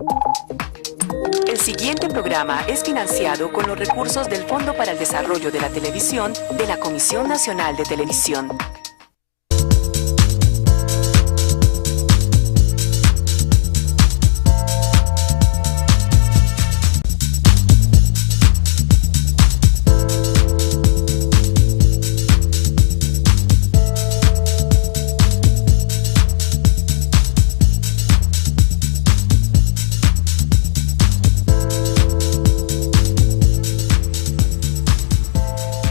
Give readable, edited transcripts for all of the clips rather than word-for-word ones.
El siguiente programa es financiado con los recursos del Fondo para el Desarrollo de la Televisión de la Comisión Nacional de Televisión.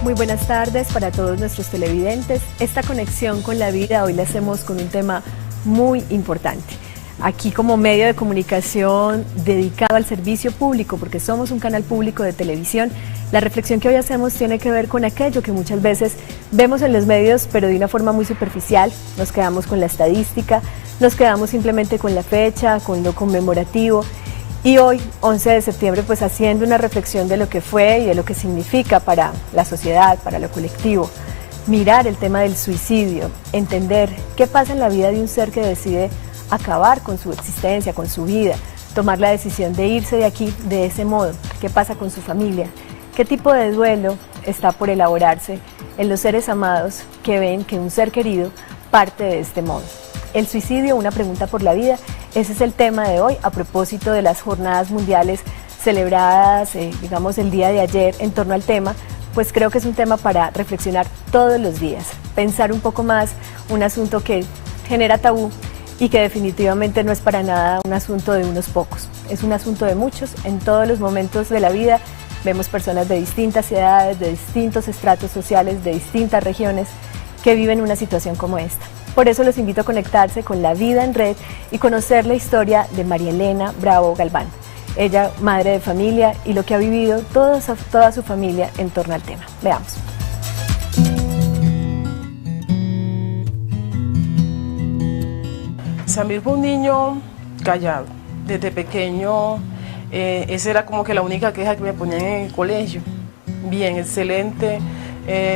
Muy buenas tardes para todos nuestros televidentes. Esta conexión con la vida hoy la hacemos con un tema muy importante. Aquí como medio de comunicación dedicado al servicio público, porque somos un canal público de televisión, la reflexión que hoy hacemos tiene que ver con aquello que muchas veces vemos en los medios, pero de una forma muy superficial. Nos quedamos con la estadística, nos quedamos simplemente con la fecha, con lo conmemorativo. Y hoy, 11 de septiembre, pues haciendo una reflexión de lo que fue y de lo que significa para la sociedad, para lo colectivo, mirar el tema del suicidio, entender qué pasa en la vida de un ser que decide acabar con su existencia, con su vida, tomar la decisión de irse de aquí de ese modo, qué pasa con su familia, qué tipo de duelo está por elaborarse en los seres amados que ven que un ser querido parte de este modo. El suicidio, una pregunta por la vida, ese es el tema de hoy a propósito de las jornadas mundiales celebradas, digamos, el día de ayer en torno al tema, pues creo que es un tema para reflexionar todos los días, pensar un poco más, un asunto que genera tabú y que definitivamente no es para nada un asunto de unos pocos, es un asunto de muchos, en todos los momentos de la vida vemos personas de distintas edades, de distintos estratos sociales, de distintas regiones que viven una situación como esta. Por eso los invito a conectarse con La Vida en Red y conocer la historia de María Elena Bravo Galván. Ella, madre de familia, y lo que ha vivido toda su familia en torno al tema. Veamos. Samir fue un niño callado. Desde pequeño, esa era como que la única queja que me ponían en el colegio. Bien, excelente.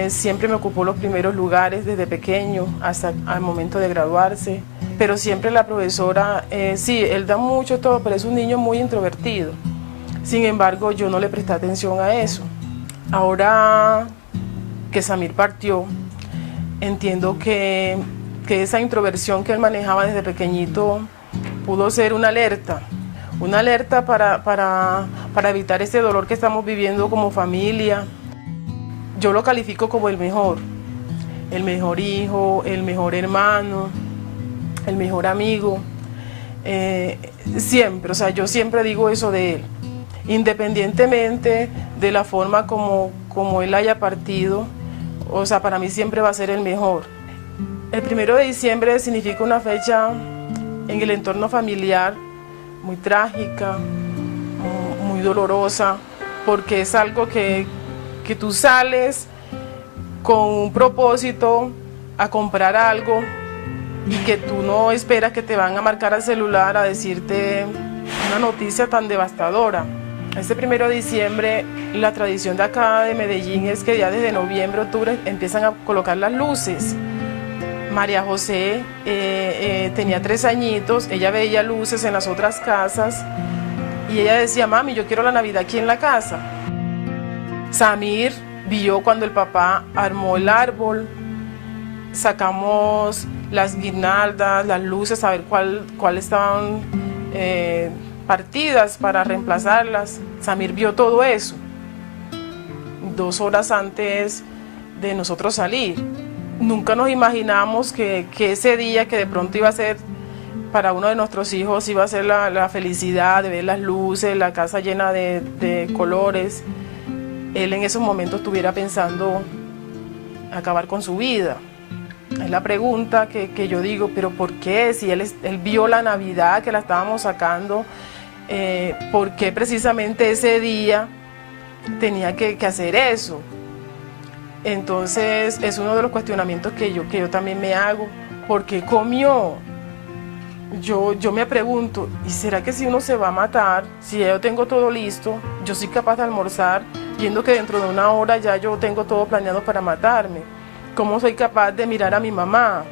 Siempre me ocupó los primeros lugares desde pequeño hasta al momento de graduarse, pero siempre la profesora, sí, él da mucho todo, pero es un niño muy introvertido. Sin embargo, yo no le presté atención a eso. Ahora que Samir partió, entiendo que esa introversión que él manejaba desde pequeñito pudo ser una alerta para evitar ese dolor que estamos viviendo como familia. Yo lo califico como el mejor hijo, el mejor hermano, el mejor amigo, siempre, o sea, yo siempre digo eso de él, independientemente de la forma como él haya partido, o sea, para mí siempre va a ser el mejor. El 1 de diciembre significa una fecha en el entorno familiar muy trágica, muy dolorosa, porque es algo que tú sales con un propósito a comprar algo y que tú no esperas que te van a marcar al celular a decirte una noticia tan devastadora. Este 1 de diciembre, la tradición de acá de Medellín es que ya desde noviembre, octubre empiezan a colocar las luces. María José tenía 3 añitos, ella veía luces en las otras casas y ella decía, mami, yo quiero la Navidad aquí en la casa. Samir vio cuando el papá armó el árbol, sacamos las guirnaldas, las luces, a ver cuál estaban partidas para reemplazarlas. Samir vio todo eso 2 horas antes de nosotros salir. Nunca nos imaginamos que ese día que de pronto iba a ser para uno de nuestros hijos, iba a ser la felicidad de ver las luces, la casa llena de colores. Él en esos momentos estuviera pensando acabar con su vida. Es la pregunta que yo digo, pero ¿por qué? Si él vio la Navidad que la estábamos sacando, ¿por qué precisamente ese día tenía que hacer eso? Entonces es uno de los cuestionamientos que yo también me hago. ¿Por qué comió? Yo me pregunto, ¿y será que si uno se va a matar, si ya yo tengo todo listo, yo soy capaz de almorzar, viendo que dentro de 1 hora ya yo tengo todo planeado para matarme? ¿Cómo soy capaz de mirar a mi mamá,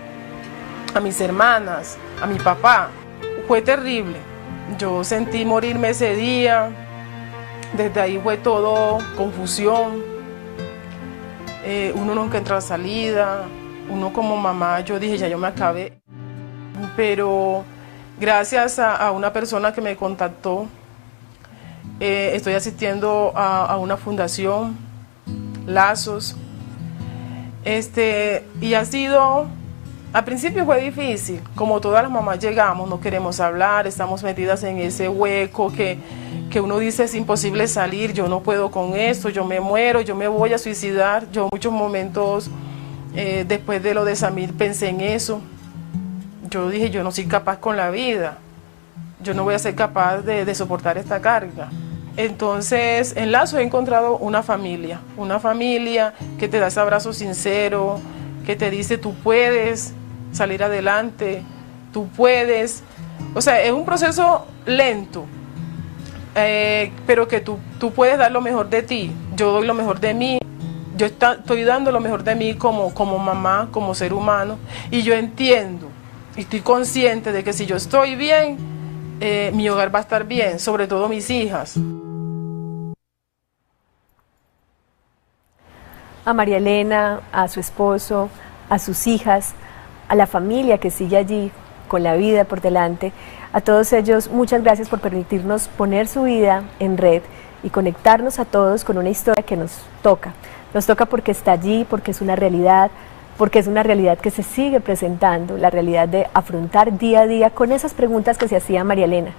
a mis hermanas, a mi papá? Fue terrible. Yo sentí morirme ese día, desde ahí fue todo confusión, uno nunca entra a salida, uno como mamá, yo dije ya yo me acabé, pero gracias a una persona que me contactó, estoy asistiendo a una fundación, Lazos, y ha sido, al principio fue difícil, como todas las mamás llegamos, no queremos hablar, estamos metidas en ese hueco que uno dice es imposible salir, yo no puedo con esto, yo me muero, yo me voy a suicidar. Yo muchos momentos después de lo de Samir pensé en eso, yo dije yo no soy capaz con la vida, yo no voy a ser capaz de soportar esta carga. Entonces en Lazo he encontrado una familia que te da ese abrazo sincero, que te dice tú puedes salir adelante, tú puedes, o sea, es un proceso lento, pero que tú puedes dar lo mejor de ti, yo doy lo mejor de mí, yo estoy dando lo mejor de mí como mamá, como ser humano, y yo entiendo, y estoy consciente de que si yo estoy bien, mi hogar va a estar bien, sobre todo mis hijas. A María Elena, a su esposo, a sus hijas, a la familia que sigue allí con la vida por delante, a todos ellos muchas gracias por permitirnos poner su vida en red y conectarnos a todos con una historia que nos toca porque está allí, porque es una realidad que se sigue presentando, la realidad de afrontar día a día con esas preguntas que se hacía María Elena,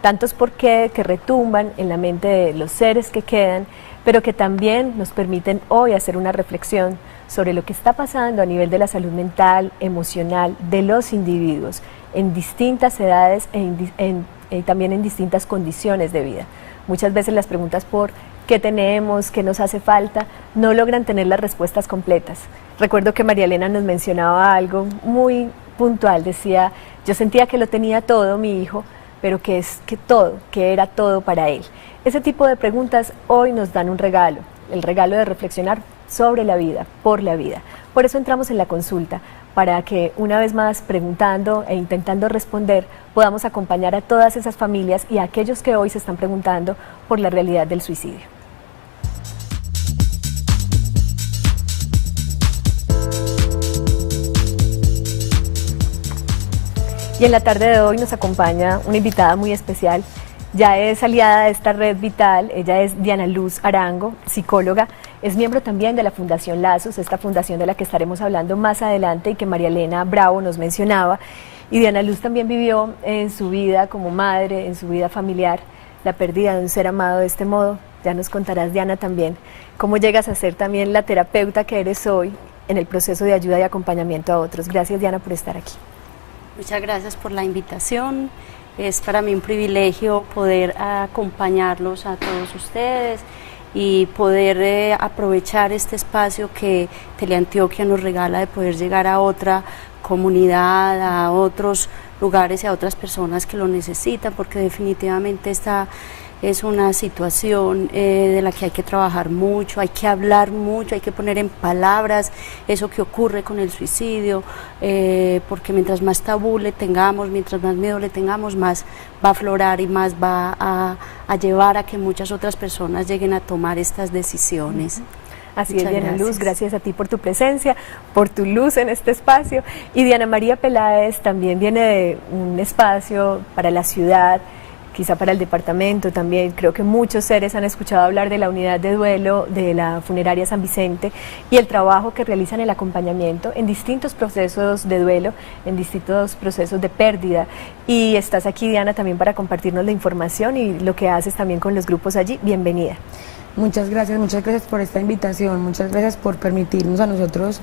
tantos por qué que retumban en la mente de los seres que quedan, pero que también nos permiten hoy hacer una reflexión sobre lo que está pasando a nivel de la salud mental, emocional de los individuos en distintas edades y también en distintas condiciones de vida. Muchas veces las preguntas por qué tenemos, qué nos hace falta, no logran tener las respuestas completas. Recuerdo que María Elena nos mencionaba algo muy puntual, decía, yo sentía que lo tenía todo mi hijo, pero que era todo para él. Ese tipo de preguntas hoy nos dan un regalo, el regalo de reflexionar sobre la vida, por la vida. Por eso entramos en la consulta, para que una vez más preguntando e intentando responder, podamos acompañar a todas esas familias y a aquellos que hoy se están preguntando por la realidad del suicidio. Y en la tarde de hoy nos acompaña una invitada muy especial. Ya es aliada de esta red vital, ella es Diana Luz Arango, psicóloga, es miembro también de la Fundación Lazos, esta fundación de la que estaremos hablando más adelante y que María Elena Bravo nos mencionaba. Y Diana Luz también vivió en su vida como madre, en su vida familiar, la pérdida de un ser amado de este modo. Ya nos contarás, Diana, también cómo llegas a ser también la terapeuta que eres hoy en el proceso de ayuda y acompañamiento a otros. Gracias, Diana, por estar aquí. Muchas gracias por la invitación. Es para mí un privilegio poder acompañarlos a todos ustedes y poder aprovechar este espacio que Teleantioquia nos regala de poder llegar a otra comunidad, a otros lugares y a otras personas que lo necesitan, porque definitivamente esta es una situación de la que hay que trabajar mucho, hay que hablar mucho, hay que poner en palabras eso que ocurre con el suicidio, porque mientras más tabú le tengamos, mientras más miedo le tengamos, más va a aflorar y más va a llevar a que muchas otras personas lleguen a tomar estas decisiones. Así es, Diana Luz, gracias a ti por tu presencia, por tu luz en este espacio. Y Diana María Peláez también viene de un espacio para la ciudad, quizá para el departamento también. Creo que muchos seres han escuchado hablar de la unidad de duelo de la funeraria San Vicente y el trabajo que realizan el acompañamiento en distintos procesos de duelo, en distintos procesos de pérdida. Y estás aquí, Diana, también para compartirnos la información y lo que haces también con los grupos allí. Bienvenida. Muchas gracias por esta invitación, muchas gracias por permitirnos a nosotros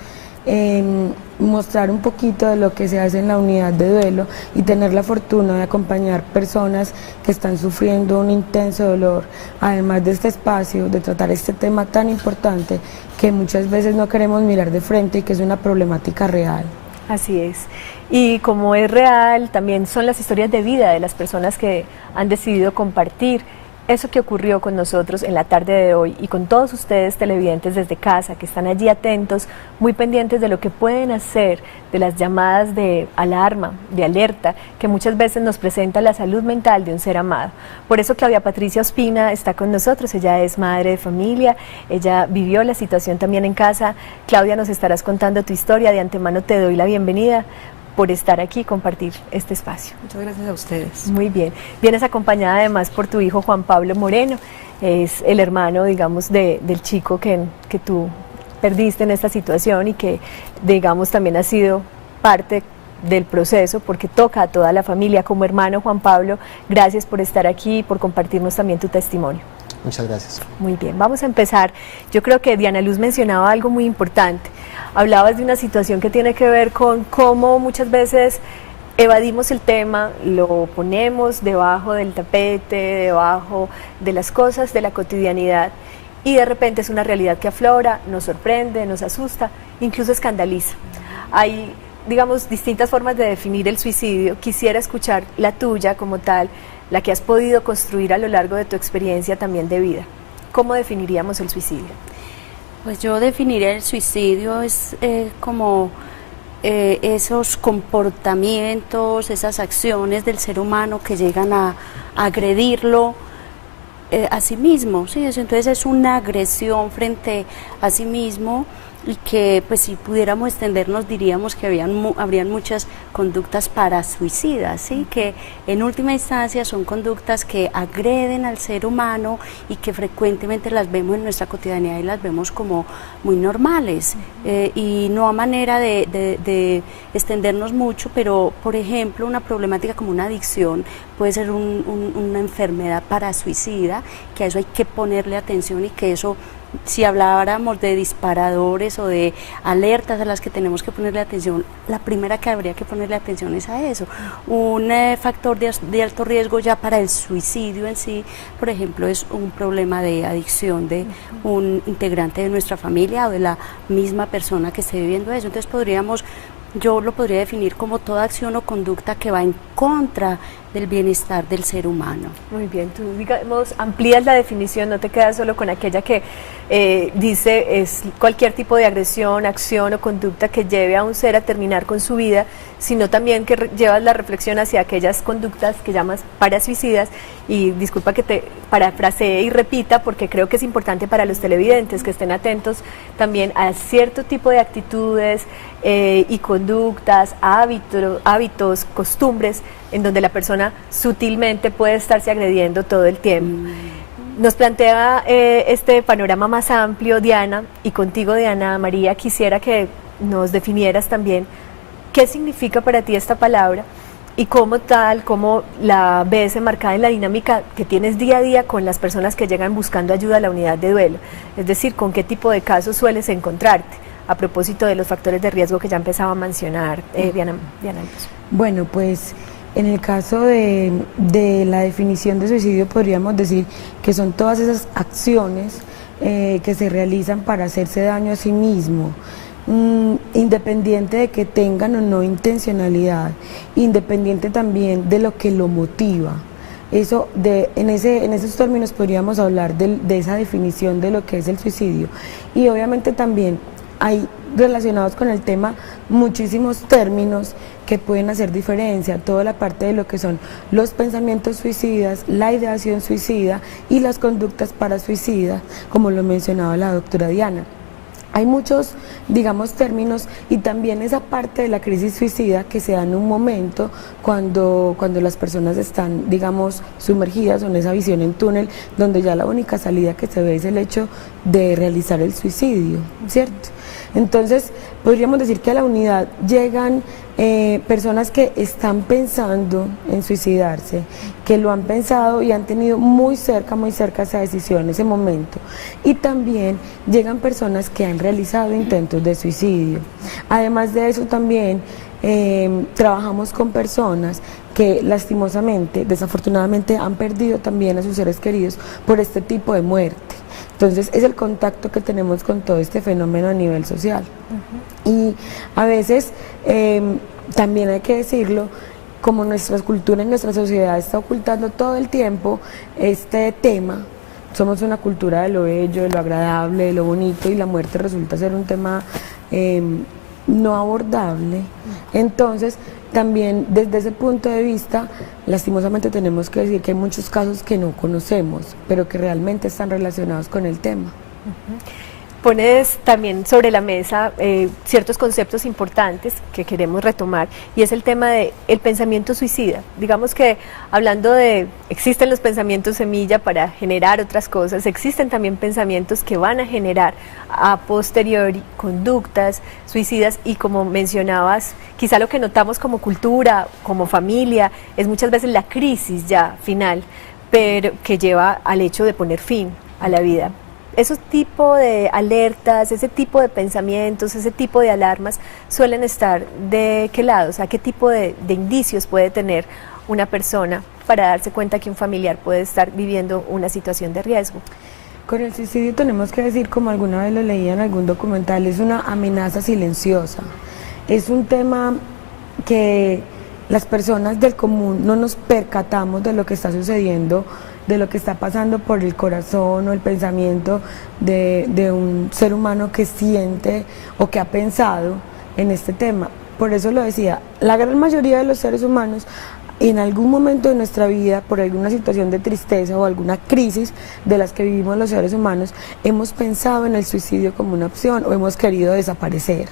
mostrar un poquito de lo que se hace en la unidad de duelo y tener la fortuna de acompañar personas que están sufriendo un intenso dolor, además de este espacio, de tratar este tema tan importante que muchas veces no queremos mirar de frente y que es una problemática real. Así es. Y como es real, también son las historias de vida de las personas que han decidido compartir eso que ocurrió con nosotros en la tarde de hoy y con todos ustedes televidentes desde casa que están allí atentos, muy pendientes de lo que pueden hacer, de las llamadas de alarma, de alerta, que muchas veces nos presenta la salud mental de un ser amado. Por eso Claudia Patricia Ospina está con nosotros, ella es madre de familia, ella vivió la situación también en casa. Claudia, nos estarás contando tu historia, de antemano te doy la bienvenida por estar aquí y compartir este espacio. Muchas gracias a ustedes. Muy bien. Vienes acompañada además por tu hijo Juan Pablo Moreno, es el hermano, digamos, del chico que tú perdiste en esta situación y que, digamos, también ha sido parte del proceso porque toca a toda la familia. Como hermano, Juan Pablo, gracias por estar aquí y por compartirnos también tu testimonio. Muchas gracias. Muy bien, vamos a empezar. Yo creo que Diana Luz mencionaba algo muy importante. Hablabas de una situación que tiene que ver con cómo muchas veces evadimos el tema, lo ponemos debajo del tapete, debajo de las cosas de la cotidianidad y de repente es una realidad que aflora, nos sorprende, nos asusta, incluso escandaliza. Hay, digamos, distintas formas de definir el suicidio. Quisiera escuchar la tuya como tal, la que has podido construir a lo largo de tu experiencia también de vida. ¿Cómo definiríamos el suicidio? Pues yo definiría el suicidio es como esos comportamientos, esas acciones del ser humano que llegan a agredirlo a sí mismo, ¿sí? Entonces es una agresión frente a sí mismo y que pues si pudiéramos extendernos diríamos que habrían muchas conductas parasuicidas, ¿sí? Que en última instancia son conductas que agreden al ser humano y que frecuentemente las vemos en nuestra cotidianidad y las vemos como muy normales y no a manera de extendernos mucho, pero por ejemplo una problemática como una adicción puede ser una enfermedad parasuicida, que a eso hay que ponerle atención y que eso, si habláramos de disparadores o de alertas a las que tenemos que ponerle atención, la primera que habría que ponerle atención es a eso. Un factor de alto riesgo ya para el suicidio en sí, por ejemplo, es un problema de adicción de un integrante de nuestra familia o de la misma persona que esté viviendo eso. Entonces yo lo podría definir como toda acción o conducta que va en contra del bienestar del ser humano. Muy bien, tú, digamos, amplías la definición, no te quedas solo con aquella que dice es cualquier tipo de agresión, acción o conducta que lleve a un ser a terminar con su vida, sino también que llevas la reflexión hacia aquellas conductas que llamas parasuicidas. Y disculpa que te parafrasee y repita porque creo que es importante para los televidentes que estén atentos también a cierto tipo de actitudes y conductas, hábitos, costumbres en donde la persona sutilmente puede estarse agrediendo todo el tiempo. Nos plantea este panorama más amplio, Diana, y contigo, Diana María, quisiera que nos definieras también qué significa para ti esta palabra y cómo la ves enmarcada en la dinámica que tienes día a día con las personas que llegan buscando ayuda a la unidad de duelo, es decir, con qué tipo de casos sueles encontrarte, a propósito de los factores de riesgo que ya empezaba a mencionar Diana. Bueno, pues en el caso de la definición de suicidio podríamos decir que son todas esas acciones que se realizan para hacerse daño a sí mismo, independiente de que tengan o no intencionalidad, independiente también de lo que lo motiva. Eso en esos términos podríamos hablar de esa definición de lo que es el suicidio. Y obviamente también hay relacionados con el tema muchísimos términos que pueden hacer diferencia, toda la parte de lo que son los pensamientos suicidas, la ideación suicida y las conductas parasuicidas, como lo mencionaba la doctora Diana. Hay muchos, digamos, términos y también esa parte de la crisis suicida que se da en un momento cuando las personas están, digamos, sumergidas en esa visión en túnel, donde ya la única salida que se ve es el hecho de realizar el suicidio, ¿cierto? Entonces, podríamos decir que a la unidad llegan personas que están pensando en suicidarse, que lo han pensado y han tenido muy cerca esa decisión, ese momento. Y también llegan personas que han realizado intentos de suicidio. Además de eso también trabajamos con personas que lastimosamente, desafortunadamente han perdido también a sus seres queridos por este tipo de muerte. Entonces es el contacto que tenemos con todo este fenómeno a nivel social. Y a veces, también hay que decirlo, como nuestra cultura y nuestra sociedad está ocultando todo el tiempo este tema, somos una cultura de lo bello, de lo agradable, de lo bonito, y la muerte resulta ser un tema no abordable. Entonces, también desde ese punto de vista, lastimosamente tenemos que decir que hay muchos casos que no conocemos, pero que realmente están relacionados con el tema. Pones también sobre la mesa ciertos conceptos importantes que queremos retomar, y es el tema del pensamiento suicida. Digamos que hablando de, existen los pensamientos semilla para generar otras cosas, existen también pensamientos que van a generar a posteriori conductas suicidas, y como mencionabas, quizá lo que notamos como cultura, como familia, es muchas veces la crisis ya final, pero que lleva al hecho de poner fin a la vida. Esos tipos de alertas, ese tipo de pensamientos, ese tipo de alarmas suelen estar ¿de qué lado? O sea, ¿qué tipo de indicios puede tener una persona para darse cuenta que un familiar puede estar viviendo una situación de riesgo? Con el suicidio tenemos que decir, como alguna vez lo leía en algún documental, es una amenaza silenciosa. Es un tema que las personas del común no nos percatamos de lo que está sucediendo, de lo que está pasando por el corazón o el pensamiento de un ser humano que siente o que ha pensado en este tema. Por eso lo decía, la gran mayoría de los seres humanos en algún momento de nuestra vida, por alguna situación de tristeza o alguna crisis de las que vivimos los seres humanos, hemos pensado en el suicidio como una opción o hemos querido desaparecer.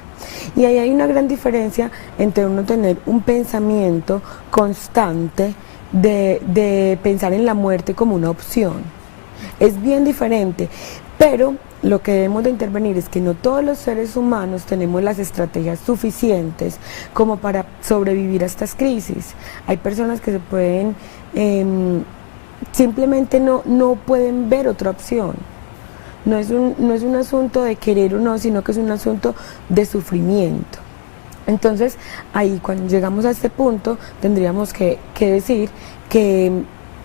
Y ahí hay una gran diferencia entre uno tener un pensamiento constante de pensar en la muerte como una opción. Es bien diferente, pero lo que debemos de intervenir es que no todos los seres humanos tenemos las estrategias suficientes como para sobrevivir a estas crisis. Hay personas que se pueden, simplemente no pueden ver otra opción. No es un asunto de querer o no, sino que es un asunto de sufrimiento. Entonces, ahí cuando llegamos a este punto, tendríamos que decir que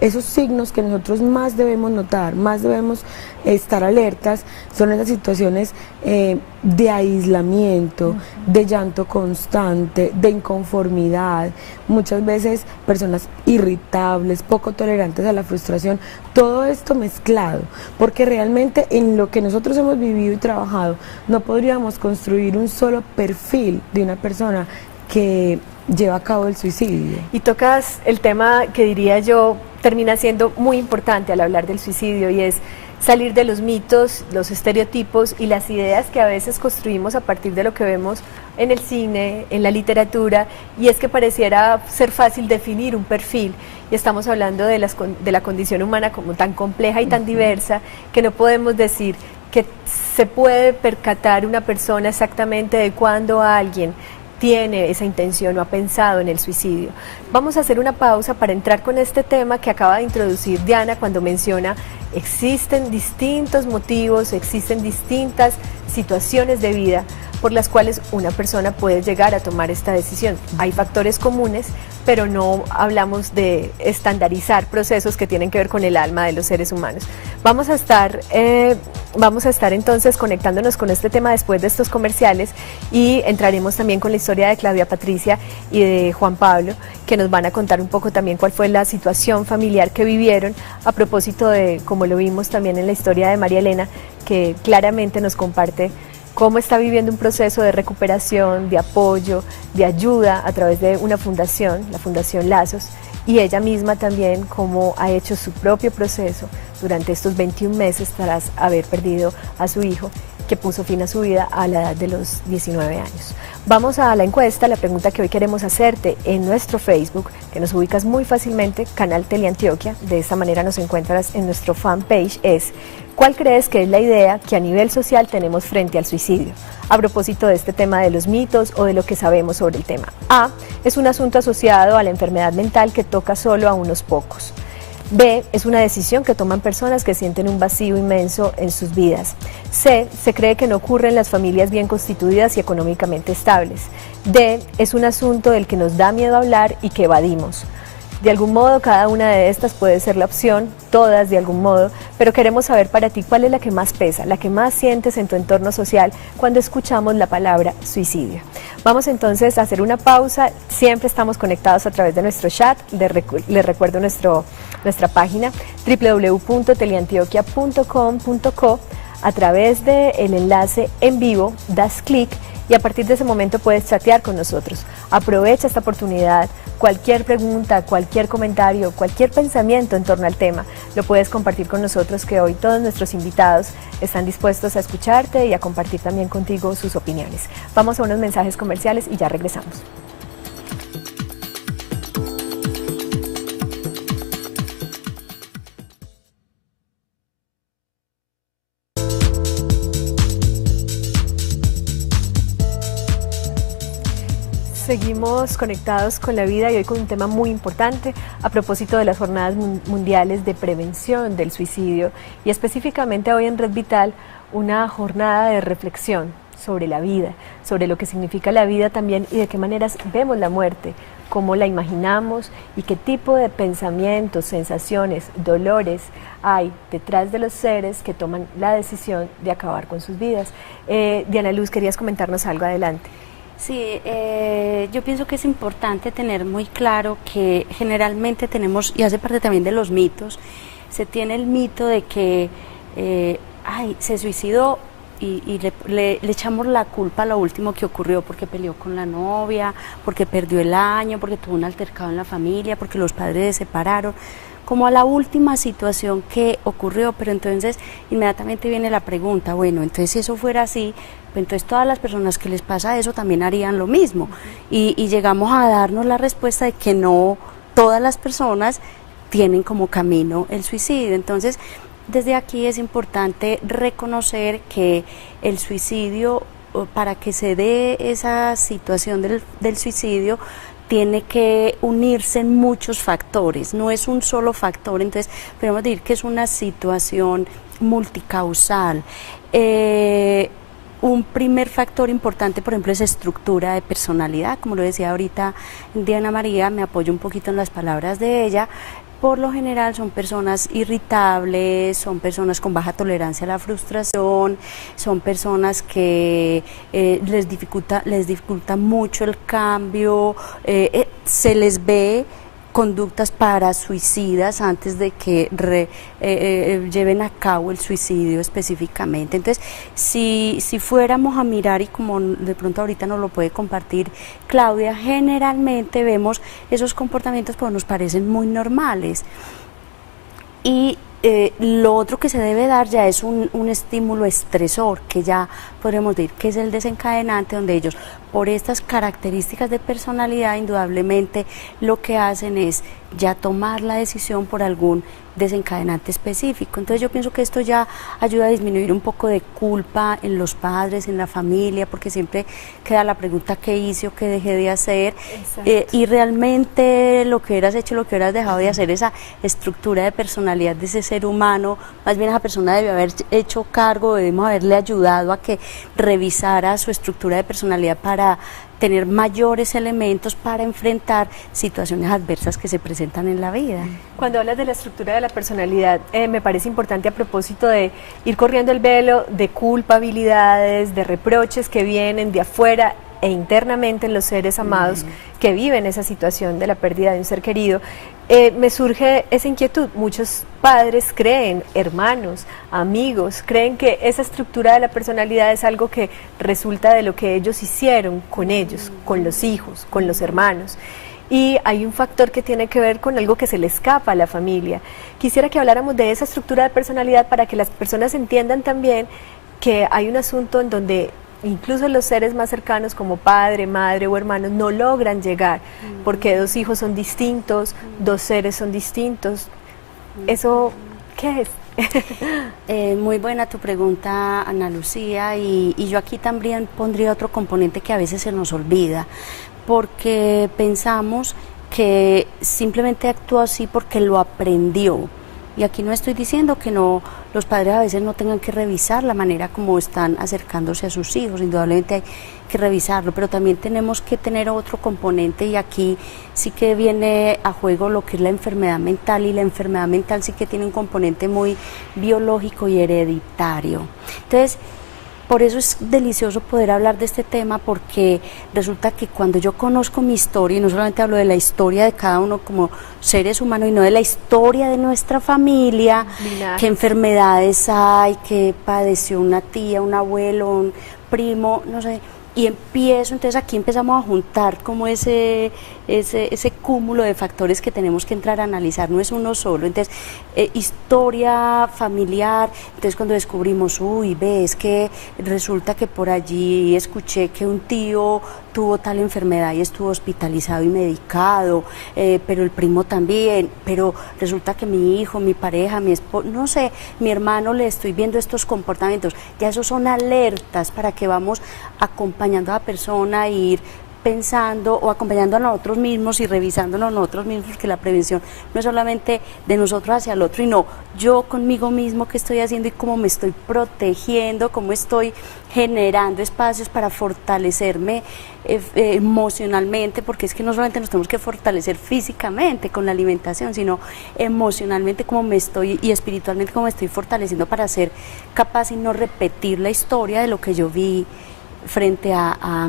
esos signos que nosotros más debemos notar, más debemos estar alertas, son esas situaciones de aislamiento, de llanto constante, de inconformidad, muchas veces personas irritables, poco tolerantes a la frustración, todo esto mezclado, porque realmente en lo que nosotros hemos vivido y trabajado, no podríamos construir un solo perfil de una persona que lleva a cabo el suicidio. Y tocas el tema que diría yo termina siendo muy importante al hablar del suicidio, y es salir de los mitos, los estereotipos y las ideas que a veces construimos a partir de lo que vemos en el cine, en la literatura, y es que pareciera ser fácil definir un perfil, y estamos hablando de la condición humana como tan compleja y tan diversa que no podemos decir que se puede percatar una persona exactamente de cuándo alguien tiene esa intención o ha pensado en el suicidio. Vamos a hacer una pausa para entrar con este tema que acaba de introducir Diana cuando menciona existen distintos motivos, existen distintas situaciones de vida por las cuales una persona puede llegar a tomar esta decisión. Hay factores comunes, pero no hablamos de estandarizar procesos que tienen que ver con el alma de los seres humanos. Vamos a estar entonces conectándonos con este tema después de estos comerciales, y entraremos también con la historia de Claudia Patricia y de Juan Pablo, que nos van a contar un poco también cuál fue la situación familiar que vivieron a propósito de, como lo vimos también en la historia de María Elena, que claramente nos comparte cómo está viviendo un proceso de recuperación, de apoyo, de ayuda a través de una fundación, la Fundación Lazos, y ella misma también cómo ha hecho su propio proceso durante estos 21 meses tras haber perdido a su hijo, que puso fin a su vida a la edad de los 19 años. Vamos a la encuesta, la pregunta que hoy queremos hacerte en nuestro Facebook, que nos ubicas muy fácilmente, Canal Teleantioquia, de esta manera nos encuentras en nuestro fanpage, es: ¿cuál crees que es la idea que a nivel social tenemos frente al suicidio? A propósito de este tema de los mitos o de lo que sabemos sobre el tema. A, es un asunto asociado a la enfermedad mental que toca solo a unos pocos. B, es una decisión que toman personas que sienten un vacío inmenso en sus vidas. C, se cree que no ocurre en las familias bien constituidas y económicamente estables. D, es un asunto del que nos da miedo hablar y que evadimos. De algún modo, cada una de estas puede ser la opción, todas de algún modo, pero queremos saber para ti cuál es la que más pesa, la que más sientes en tu entorno social cuando escuchamos la palabra suicidio. Vamos entonces a hacer una pausa, siempre estamos conectados a través de nuestro chat, les recuerdo nuestra página www.teleantioquia.com.co. A través del enlace en vivo das clic y a partir de ese momento puedes chatear con nosotros. Aprovecha esta oportunidad, cualquier pregunta, cualquier comentario, cualquier pensamiento en torno al tema, lo puedes compartir con nosotros, que hoy todos nuestros invitados están dispuestos a escucharte y a compartir también contigo sus opiniones. Vamos a unos mensajes comerciales y ya regresamos. Seguimos conectados con la vida y hoy con un tema muy importante a propósito de las jornadas mundiales de prevención del suicidio y específicamente hoy en Red Vital una jornada de reflexión sobre la vida, sobre lo que significa la vida también y de qué maneras vemos la muerte, cómo la imaginamos y qué tipo de pensamientos, sensaciones, dolores hay detrás de los seres que toman la decisión de acabar con sus vidas. Diana Luz, querías comentarnos algo, adelante. Sí, yo pienso que es importante tener muy claro que generalmente tenemos, y hace parte también de los mitos, se tiene el mito de que se suicidó y le echamos la culpa a lo último que ocurrió, porque peleó con la novia, porque perdió el año, porque tuvo un altercado en la familia, porque los padres se separaron, como a la última situación que ocurrió. Pero entonces inmediatamente viene la pregunta, bueno, entonces si eso fuera así, pues entonces todas las personas que les pasa eso también harían lo mismo, y llegamos a darnos la respuesta de que no todas las personas tienen como camino el suicidio. Entonces desde aquí es importante reconocer que el suicidio, para que se dé esa situación del suicidio, tiene que unirse en muchos factores, no es un solo factor. Entonces podemos decir que es una situación multicausal. Un primer factor importante, por ejemplo, es estructura de personalidad, como lo decía ahorita Diana María, me apoyo un poquito en las palabras de ella. Por lo general son personas irritables, son personas con baja tolerancia a la frustración, son personas que les dificulta mucho el cambio, se les ve conductas para suicidas antes de que lleven a cabo el suicidio específicamente. Entonces, si fuéramos a mirar, y como de pronto ahorita nos lo puede compartir Claudia, generalmente vemos esos comportamientos pues nos parecen muy normales. Y lo otro que se debe dar ya es un estímulo estresor, que ya podríamos decir que es el desencadenante, donde ellos, por estas características de personalidad, indudablemente lo que hacen es ya tomar la decisión por algún desencadenante específico. Entonces yo pienso que esto ya ayuda a disminuir un poco de culpa en los padres, en la familia, porque siempre queda la pregunta ¿qué hice o qué dejé de hacer? Y realmente lo que hubieras hecho, lo que hubieras dejado de hacer, esa estructura de personalidad de ese ser humano, más bien esa persona debe haber hecho cargo, debemos haberle ayudado a que revisara su estructura de personalidad para tener mayores elementos para enfrentar situaciones adversas que se presentan en la vida. Cuando hablas de la estructura de la personalidad, me parece importante, a propósito de ir corriendo el velo de culpabilidades, de reproches que vienen de afuera e internamente en los seres amados que viven esa situación de la pérdida de un ser querido, me surge esa inquietud. Muchos padres creen, hermanos, amigos, creen que esa estructura de la personalidad es algo que resulta de lo que ellos hicieron con ellos, con los hijos, con los hermanos. Y hay un factor que tiene que ver con algo que se le escapa a la familia. Quisiera que habláramos de esa estructura de personalidad para que las personas entiendan también que hay un asunto en donde incluso los seres más cercanos como padre, madre o hermanos no logran llegar, porque dos hijos son distintos, dos seres son distintos. ¿Eso qué es? Muy buena tu pregunta, Ana Lucía, y yo aquí también pondría otro componente que a veces se nos olvida, porque pensamos que simplemente actuó así porque lo aprendió. Y aquí no estoy diciendo que no, los padres a veces no tengan que revisar la manera como están acercándose a sus hijos, indudablemente hay que revisarlo, pero también tenemos que tener otro componente, y aquí sí que viene a juego lo que es la enfermedad mental, y la enfermedad mental sí que tiene un componente muy biológico y hereditario. Entonces, por eso es delicioso poder hablar de este tema, porque resulta que cuando yo conozco mi historia, y no solamente hablo de la historia de cada uno como seres humanos, sino de la historia de nuestra familia, qué enfermedades hay, qué padeció una tía, un abuelo, un primo, no sé, y empiezo, entonces aquí empezamos a juntar como ese cúmulo de factores que tenemos que entrar a analizar, no es uno solo. Entonces, historia familiar, entonces cuando descubrimos, uy, ves que resulta que por allí escuché que un tío tuvo tal enfermedad y estuvo hospitalizado y medicado, pero el primo también, pero resulta que mi hijo, mi pareja, mi esposo, no sé, mi hermano, le estoy viendo estos comportamientos, ya esos son alertas para que vamos acompañando a la persona a ir pensando o acompañando a nosotros mismos y revisándonos nosotros mismos, porque la prevención no es solamente de nosotros hacia el otro, y no yo conmigo mismo qué estoy haciendo y cómo me estoy protegiendo, cómo estoy generando espacios para fortalecerme emocionalmente, porque es que no solamente nos tenemos que fortalecer físicamente con la alimentación, sino emocionalmente cómo me estoy, y espiritualmente cómo me estoy fortaleciendo para ser capaz y no repetir la historia de lo que yo vi frente a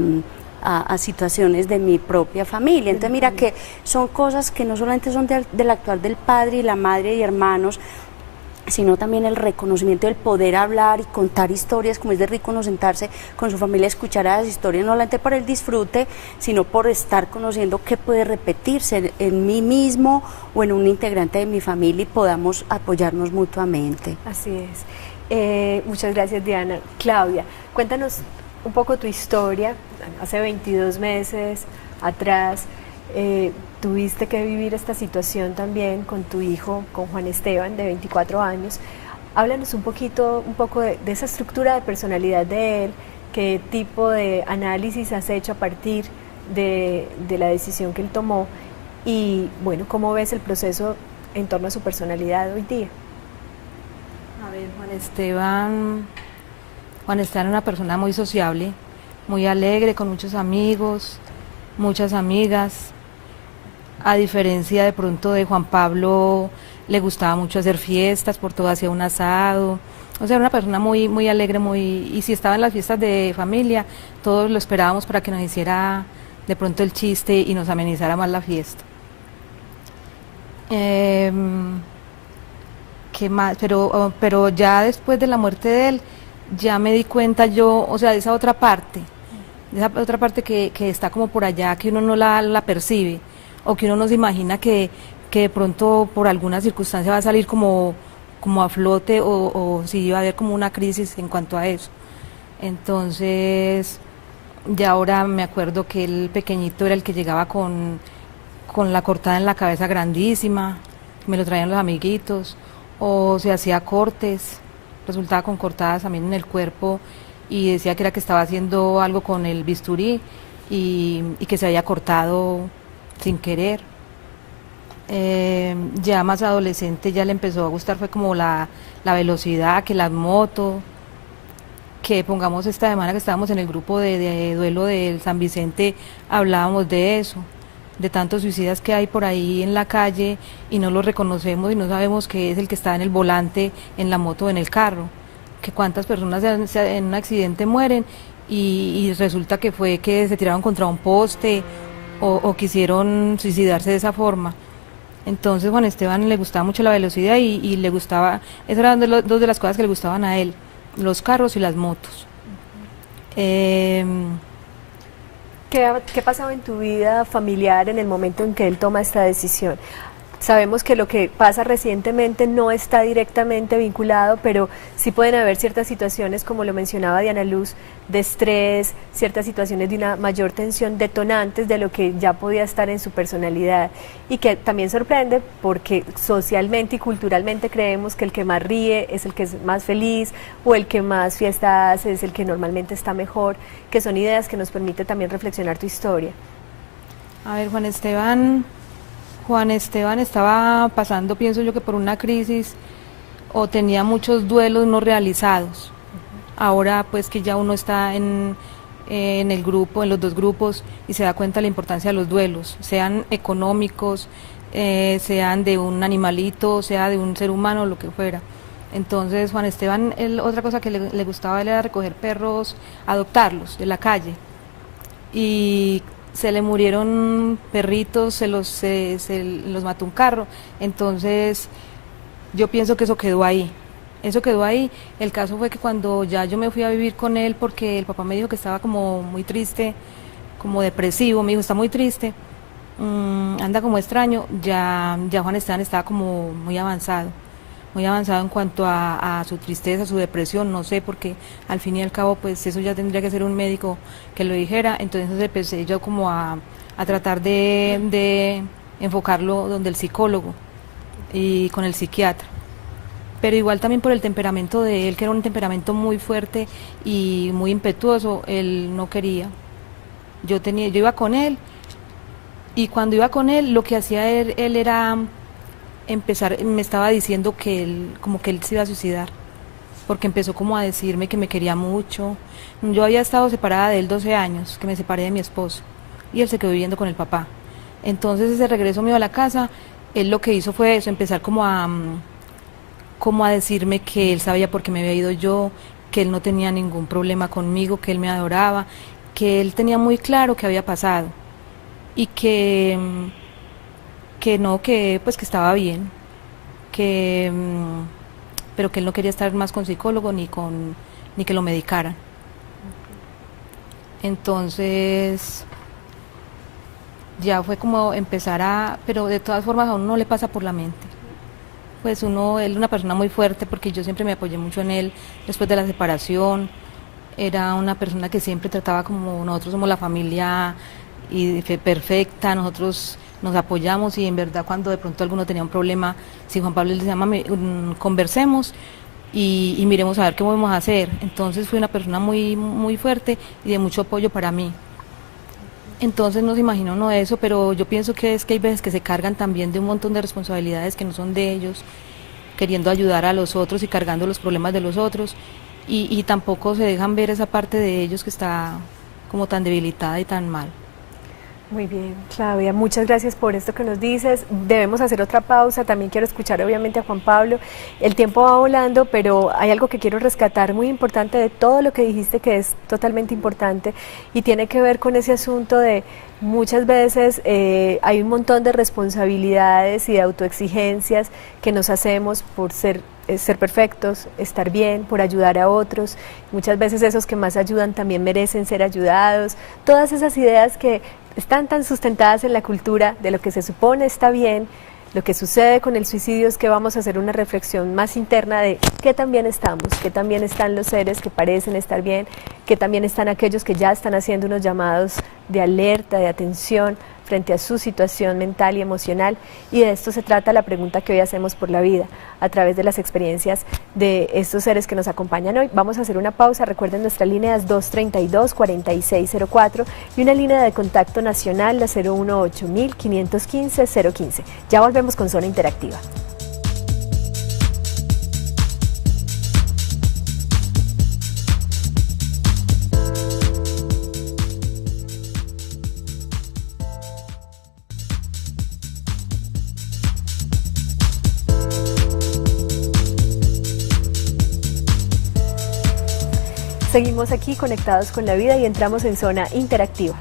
situaciones de mi propia familia. Entonces mira que son cosas que no solamente son del actuar del padre y la madre y hermanos, sino también el reconocimiento del poder hablar y contar historias, como es de rico uno sentarse con su familia a escuchar esas historias, no solamente por el disfrute, sino por estar conociendo qué puede repetirse en mí mismo o en un integrante de mi familia, y podamos apoyarnos mutuamente. Así es. Muchas gracias, Diana. Claudia, cuéntanos un poco tu historia. Hace 22 meses atrás tuviste que vivir esta situación también con tu hijo, con Juan Esteban, de 24 años. Háblanos un poco de esa estructura de personalidad de él, qué tipo de análisis has hecho a partir de la decisión que él tomó, y bueno, cómo ves el proceso en torno a su personalidad hoy día. A ver, Juan Esteban es una persona muy sociable, muy alegre, con muchos amigos, muchas amigas. A diferencia de pronto de Juan Pablo, le gustaba mucho hacer fiestas, por todo hacía un asado. O sea, era una persona muy, muy alegre, y si estaba en las fiestas de familia, todos lo esperábamos para que nos hiciera de pronto el chiste y nos amenizara más la fiesta. ¿Qué más? Pero ya después de la muerte de él, ya me di cuenta yo, o sea, de esa otra parte que está como por allá, que uno no la percibe, o que uno no se imagina que de pronto por alguna circunstancia va a salir como a flote, o si va a haber como una crisis en cuanto a eso. Entonces, ya ahora me acuerdo que el pequeñito era el que llegaba con la cortada en la cabeza grandísima, me lo traían los amiguitos, o se hacía cortes, resultaba con cortadas también en el cuerpo, y decía que era que estaba haciendo algo con el bisturí y que se había cortado sin querer. Ya más adolescente ya le empezó a gustar, fue como la velocidad, que las motos, que pongamos esta semana que estábamos en el grupo de duelo del San Vicente, hablábamos de eso, de tantos suicidas que hay por ahí en la calle y no los reconocemos y no sabemos que es el que está en el volante, en la moto o en el carro, que cuántas personas en un accidente mueren y resulta que fue que se tiraron contra un poste o quisieron suicidarse de esa forma. Entonces Juan Esteban le gustaba mucho la velocidad y le gustaba, esas eran dos de las cosas que le gustaban a él, los carros y las motos. ¿Qué pasaba en tu vida familiar en el momento en que él toma esta decisión? Sabemos que lo que pasa recientemente no está directamente vinculado, pero sí pueden haber ciertas situaciones, como lo mencionaba Diana Luz, de estrés, ciertas situaciones de una mayor tensión, detonantes de lo que ya podía estar en su personalidad, y que también sorprende porque socialmente y culturalmente creemos que el que más ríe es el que es más feliz, o el que más fiesta hace es el que normalmente está mejor, que son ideas que nos permite también reflexionar tu historia. A ver, Juan Esteban Juan Esteban estaba pasando, pienso yo, que por una crisis o tenía muchos duelos no realizados. Ahora pues que ya uno está en el grupo, en los dos grupos, y se da cuenta de la importancia de los duelos, sean económicos, sean de un animalito, sea de un ser humano, lo que fuera. Entonces Juan Esteban, otra cosa que le gustaba a él era recoger perros, adoptarlos de la calle, y se le murieron perritos, se los mató un carro. Entonces yo pienso que eso quedó ahí. Eso quedó ahí. El caso fue que cuando ya yo me fui a vivir con él, porque el papá me dijo que estaba como muy triste, como depresivo, me dijo, está muy triste, anda como extraño, ya Juan Esteban estaba como muy avanzado en cuanto a su tristeza, su depresión, no sé, porque al fin y al cabo pues eso ya tendría que ser un médico que lo dijera. Entonces empecé yo como a tratar de enfocarlo donde el psicólogo y con el psiquiatra. Pero igual también por el temperamento de él, que era un temperamento muy fuerte y muy impetuoso, él no quería. Yo iba con él, y cuando iba con él, lo que hacía él era me estaba diciendo que él se iba a suicidar, porque empezó como a decirme que me quería mucho. Yo había estado separada de él 12 años, que me separé de mi esposo, y él se quedó viviendo con el papá. Entonces ese regreso mío a la casa, él lo que hizo fue eso, empezar como a decirme que él sabía por qué me había ido yo, que él no tenía ningún problema conmigo, que él me adoraba, que él tenía muy claro qué había pasado, y que no, que pues que estaba bien, pero que él no quería estar más con psicólogo ni que lo medicaran. Entonces ya fue como empezar pero de todas formas a uno no le pasa por la mente. Pues él es una persona muy fuerte, porque yo siempre me apoyé mucho en él después de la separación. Era una persona que siempre trataba como nosotros somos la familia y perfecta, nosotros nos apoyamos, y en verdad cuando de pronto alguno tenía un problema, si Juan Pablo le decía, conversemos y miremos a ver qué podemos hacer. Entonces fue una persona muy, muy fuerte y de mucho apoyo para mí. Entonces no se imagina uno eso, pero yo pienso que hay veces que se cargan también de un montón de responsabilidades que no son de ellos, queriendo ayudar a los otros y cargando los problemas de los otros, y tampoco se dejan ver esa parte de ellos que está como tan debilitada y tan mal. Muy bien, Claudia, muchas gracias por esto que nos dices. Debemos hacer otra pausa, también quiero escuchar obviamente a Juan Pablo. El tiempo va volando, pero hay algo que quiero rescatar muy importante de todo lo que dijiste, que es totalmente importante, y tiene que ver con ese asunto de muchas veces hay un montón de responsabilidades y de autoexigencias que nos hacemos por ser perfectos, estar bien, por ayudar a otros. Muchas veces esos que más ayudan también merecen ser ayudados. Todas esas ideas que están tan sustentadas en la cultura de lo que se supone está bien. Lo que sucede con el suicidio es que vamos a hacer una reflexión más interna de qué tan bien estamos, qué tan bien están los seres que parecen estar bien, qué tan bien están aquellos que ya están haciendo unos llamados de alerta, de atención frente a su situación mental y emocional. Y de esto se trata la pregunta que hoy hacemos por la vida, a través de las experiencias de estos seres que nos acompañan hoy. Vamos a hacer una pausa. Recuerden, nuestra línea es 232-4604 y una línea de contacto nacional, la 018-515-015. Ya volvemos con Zona Interactiva. Seguimos aquí conectados con la vida y entramos en Zona Interactiva.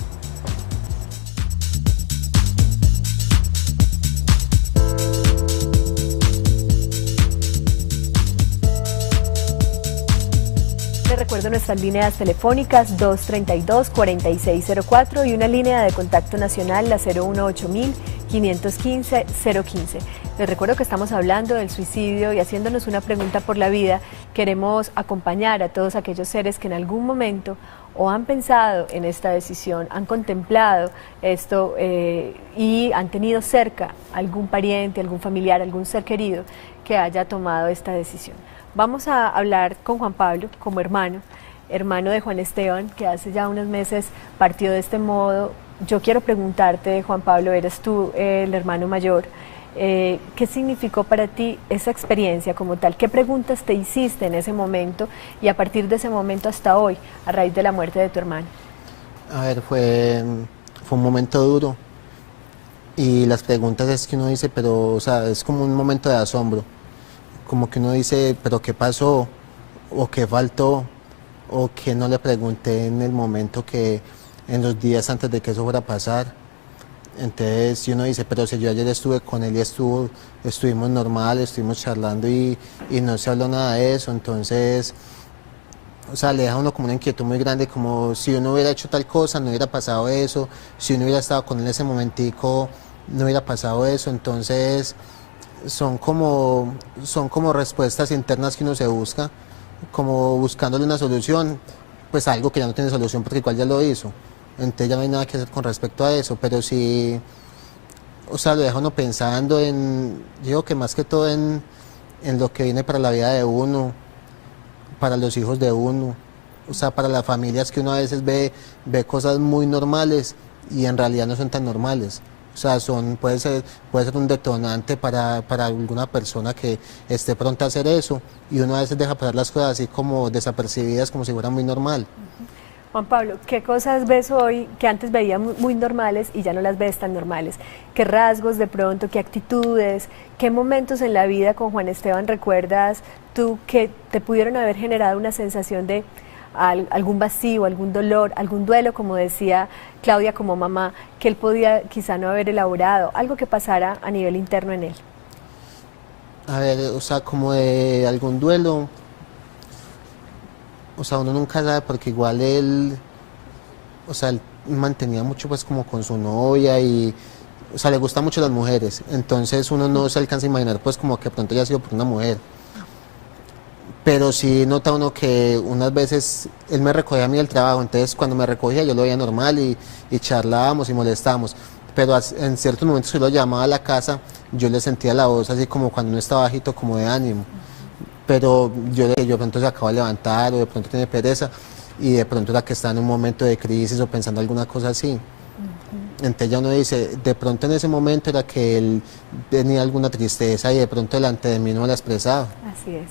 Les recuerdo nuestras líneas telefónicas 232-4604 y una línea de contacto nacional, la 018-515-015. Les recuerdo que estamos hablando del suicidio y haciéndonos una pregunta por la vida. Queremos acompañar a todos aquellos seres que en algún momento o han pensado en esta decisión, han contemplado esto y han tenido cerca algún pariente, algún familiar, algún ser querido que haya tomado esta decisión. Vamos a hablar con Juan Pablo como hermano de Juan Esteban, que hace ya unos meses partió de este modo yo quiero preguntarte, Juan Pablo, eres tú el hermano mayor, ¿qué significó para ti esa experiencia como tal? ¿Qué preguntas te hiciste en ese momento y a partir de ese momento hasta hoy, a raíz de la muerte de tu hermano? A ver, fue un momento duro y las preguntas es que uno dice, pero, o sea, es como un momento de asombro, como que uno dice, pero ¿qué pasó? ¿O qué faltó? ¿O qué no le pregunté en el momento en los días antes de que eso fuera a pasar? Entonces, si uno dice, pero si yo ayer estuve con él y estuvimos normal, estuvimos charlando y no se habló nada de eso, entonces, o sea, le deja a uno como una inquietud muy grande, como si uno hubiera hecho tal cosa, no hubiera pasado eso, si uno hubiera estado con él en ese momentico, no hubiera pasado eso, entonces son como respuestas internas que uno se busca, como buscándole una solución, pues algo que ya no tiene solución porque igual ya lo hizo, entonces ya no hay nada que hacer con respecto a eso, pero sí, o sea, lo deja uno pensando digo que más que todo en lo que viene para la vida de uno, para los hijos de uno, o sea, para las familias que uno a veces ve cosas muy normales y en realidad no son tan normales. O sea, puede ser un detonante para alguna persona que esté pronta a hacer eso y uno a veces deja pasar las cosas así como desapercibidas, como si fuera muy normal. Juan Pablo, ¿qué cosas ves hoy que antes veías muy normales y ya no las ves tan normales? ¿Qué rasgos de pronto, qué actitudes, qué momentos en la vida con Juan Esteban recuerdas tú que te pudieron haber generado una sensación de algún vacío, algún dolor, algún duelo, como decía Claudia como mamá, que él podía quizá no haber elaborado, algo que pasara a nivel interno en él? A ver, o sea, como de algún duelo, o sea, uno nunca sabe porque igual él mantenía mucho pues como con su novia y, o sea, le gustan mucho las mujeres, entonces uno no se alcanza a imaginar pues como que pronto haya sido por una mujer. Pero sí nota uno que unas veces él me recogía a mí del trabajo, entonces cuando me recogía yo lo veía normal y charlábamos y molestábamos, pero en ciertos momentos que lo llamaba a la casa yo le sentía la voz así como cuando uno está bajito, como de ánimo, pero yo de pronto se acaba de levantar o de pronto tiene pereza y de pronto era que está en un momento de crisis o pensando alguna cosa así. Entonces ya uno dice, de pronto en ese momento era que él tenía alguna tristeza y de pronto delante de mí no la expresaba. Así es.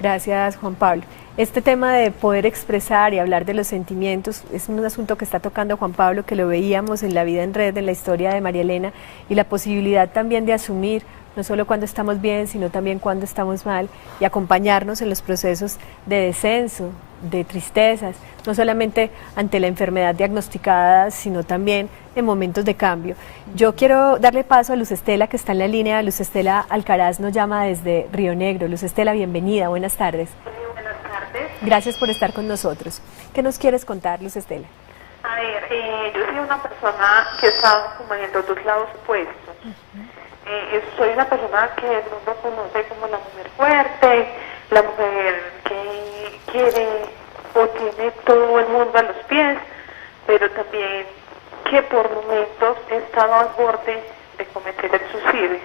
Gracias, Juan Pablo. Este tema de poder expresar y hablar de los sentimientos es un asunto que está tocando Juan Pablo, que lo veíamos en La Vida en Red, en la historia de María Elena, y la posibilidad también de asumir, no solo cuando estamos bien, sino también cuando estamos mal, y acompañarnos en los procesos de descenso, de tristezas, no solamente ante la enfermedad diagnosticada, sino también en momentos de cambio. Yo quiero darle paso a Luz Estela, que está en la línea. Luz Estela Alcaraz nos llama desde Río Negro. Luz Estela, bienvenida, buenas tardes. Buenas tardes. Gracias por estar con nosotros. ¿Qué nos quieres contar, Luz Estela? A ver, yo soy una persona que he estado como en los dos lados opuestos. Soy una persona que el mundo conoce como la mujer fuerte, la mujer que quiere o tiene todo el mundo a los pies, pero también que por momentos he estado al borde de cometer el suicidio.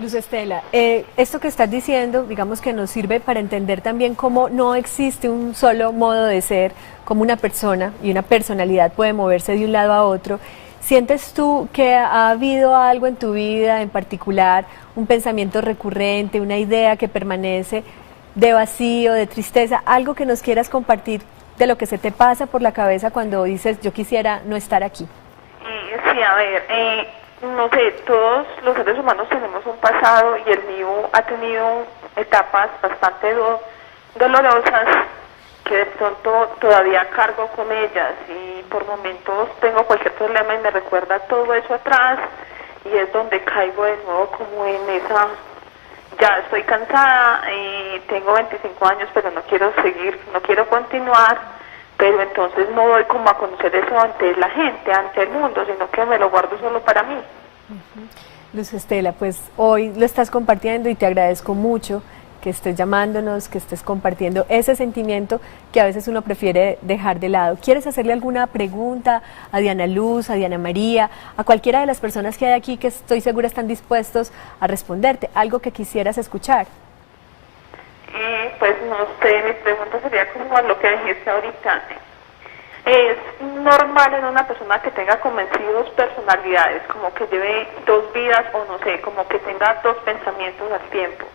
Luz Estela, esto que estás diciendo, digamos que nos sirve para entender también cómo no existe un solo modo de ser, cómo una persona y una personalidad puede moverse de un lado a otro. ¿Sientes tú que ha habido algo en tu vida en particular, un pensamiento recurrente, una idea que permanece de vacío, de tristeza, algo que nos quieras compartir de lo que se te pasa por la cabeza cuando dices yo quisiera no estar aquí? Sí, a ver, no sé, todos los seres humanos tenemos un pasado y el mío ha tenido etapas bastante dolorosas que de pronto todavía cargo con ellas y por momentos tengo cualquier problema y me recuerda todo eso atrás y es donde caigo de nuevo como en esa, ya estoy cansada, tengo 25 años pero no quiero seguir, no quiero continuar, pero entonces no doy como a conocer eso ante la gente, ante el mundo, sino que me lo guardo solo para mí. Luz Estela, pues hoy lo estás compartiendo y te agradezco mucho que estés llamándonos, que estés compartiendo ese sentimiento que a veces uno prefiere dejar de lado. ¿Quieres hacerle alguna pregunta a Diana Luz, a Diana María, a cualquiera de las personas que hay aquí que estoy segura están dispuestos a responderte? ¿Algo que quisieras escuchar? Pues no sé, mi pregunta sería como lo que dijiste ahorita. es normal en una persona que tenga convencidos personalidades, como que lleve dos vidas o no sé, como que tenga dos pensamientos al tiempo.